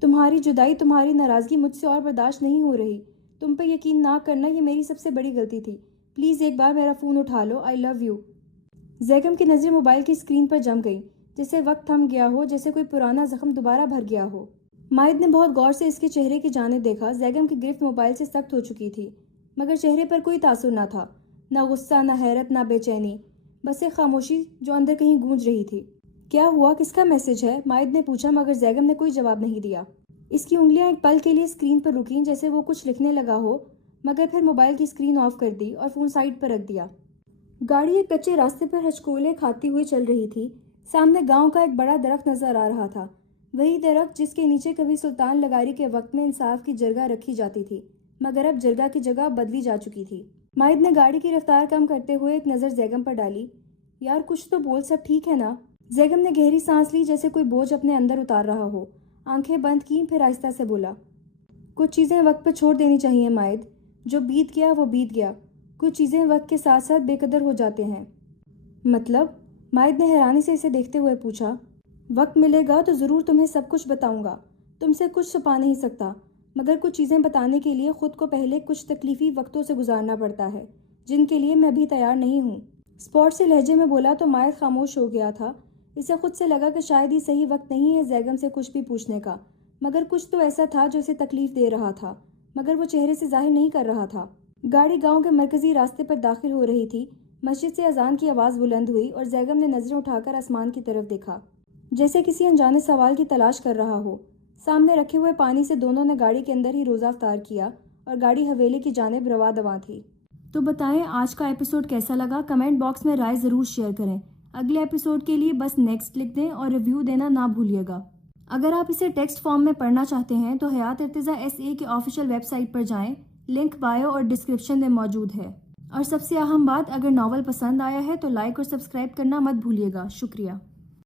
تمہاری جدائی، تمہاری ناراضگی مجھ سے اور برداشت نہیں ہو رہی۔ تم پہ یقین نہ کرنا یہ میری سب سے بڑی غلطی تھی، پلیز ایک بار میرا فون اٹھا لو، آئی لو یو۔ زیگم کی نظریں موبائل کی اسکرین پر جم گئیں، جیسے وقت تھم گیا ہو، جیسے کوئی پرانا زخم دوبارہ بھر گیا ہو۔ مائد نے بہت غور سے اس کے چہرے کی جانب دیکھا۔ زیگم کی گرفت موبائل سے سخت ہو چکی تھی، مگر چہرے پر کوئی تاثر نہ تھا، نہ غصہ، نہ حیرت، نہ بے چینی، بس ایک خاموشی جو اندر کہیں گونج رہی تھی۔ کیا ہوا، کس کا میسج ہے؟ مائد نے پوچھا، مگر زیگم نے کوئی جواب نہیں دیا۔ اس کی انگلیاں ایک پل کے لیے اسکرین پر رکیں، جیسے وہ کچھ لکھنے لگا ہو، مگر پھر موبائل کی اسکرین آف کر دی اور فون سائڈ پر رکھ دیا۔ گاڑی ایک کچے راستے پر ہچکولے کھاتی ہوئی چل رہی تھی۔ سامنے گاؤں کا ایک بڑا درخت نظر آ رہا تھا، وہی درخت جس کے نیچے کبھی سلطان لگاری کے وقت میں انصاف کی جرگہ رکھی جاتی تھی، مگر اب جرگہ کی جگہ بدلی جا چکی تھی۔ مائد نے گاڑی کی رفتار کم کرتے ہوئے ایک نظر زیگم پر ڈالی۔ یار کچھ تو بول، سب ٹھیک ہے نا؟ زیگم نے گہری سانس لی، جیسے کوئی بوجھ اپنے اندر اتار رہا ہو۔ آنکھیں بند کیں، پھر آہستہ سے بولا، کچھ چیزیں وقت پر چھوڑ دینی چاہیے مائد، جو بیت گیا وہ بیت گیا، کچھ چیزیں وقت کے ساتھ ساتھ بے قدر ہو جاتے ہیں۔ مطلب؟ مائد نے حیرانی سے اسے دیکھتے ہوئے پوچھا۔ وقت ملے گا تو ضرور تمہیں سب کچھ بتاؤں گا، تم سے کچھ چھپا نہیں سکتا، مگر کچھ چیزیں بتانے کے لیے خود کو پہلے کچھ تکلیفی وقتوں سے گزارنا پڑتا ہے، جن کے لیے میں بھی تیار نہیں ہوں۔ اسپاٹ سے لہجے میں بولا تو مائد خاموش ہو گیا تھا۔ اسے خود سے لگا کہ شاید ہی صحیح وقت نہیں ہے زیگم سے کچھ بھی پوچھنے کا، مگر کچھ تو ایسا تھا جو اسے تکلیف دے رہا تھا، مگر وہ چہرے سے ظاہر نہیں کر رہا تھا۔ گاڑی گاؤں کے مرکزی راستے پر داخل ہو رہی تھی۔ مسجد سے اذان کی آواز بلند ہوئی اور زیگم نے نظریں اٹھا کر آسمان کی طرف دیکھا، جیسے کسی انجانے سوال کی تلاش کر رہا ہو۔ سامنے رکھے ہوئے پانی سے دونوں نے گاڑی کے اندر ہی روزہ افطار کیا اور گاڑی حویلی کی جانب رواں دواں تھی۔ تو بتائیں آج کا ایپیسوڈ کیسا لگا؟ کمنٹ باکس میں رائے ضرور شیئر کریں۔ اگلے ایپیسوڈ کے لیے بس نیکسٹ لکھ دیں اور ریویو دینا نہ بھولیے گا۔ اگر آپ اسے ٹیکسٹ فارم میں پڑھنا چاہتے ہیں تو حیات ارتضیٰ SE کی آفیشیل ویب سائٹ پر جائیں، لنک بایو اور ڈسکرپشن میں موجود ہے۔ اور سب سے اہم بات، اگر ناول پسند آیا ہے تو لائک اور سبسکرائب کرنا مت بھولیے گا۔ شکریہ۔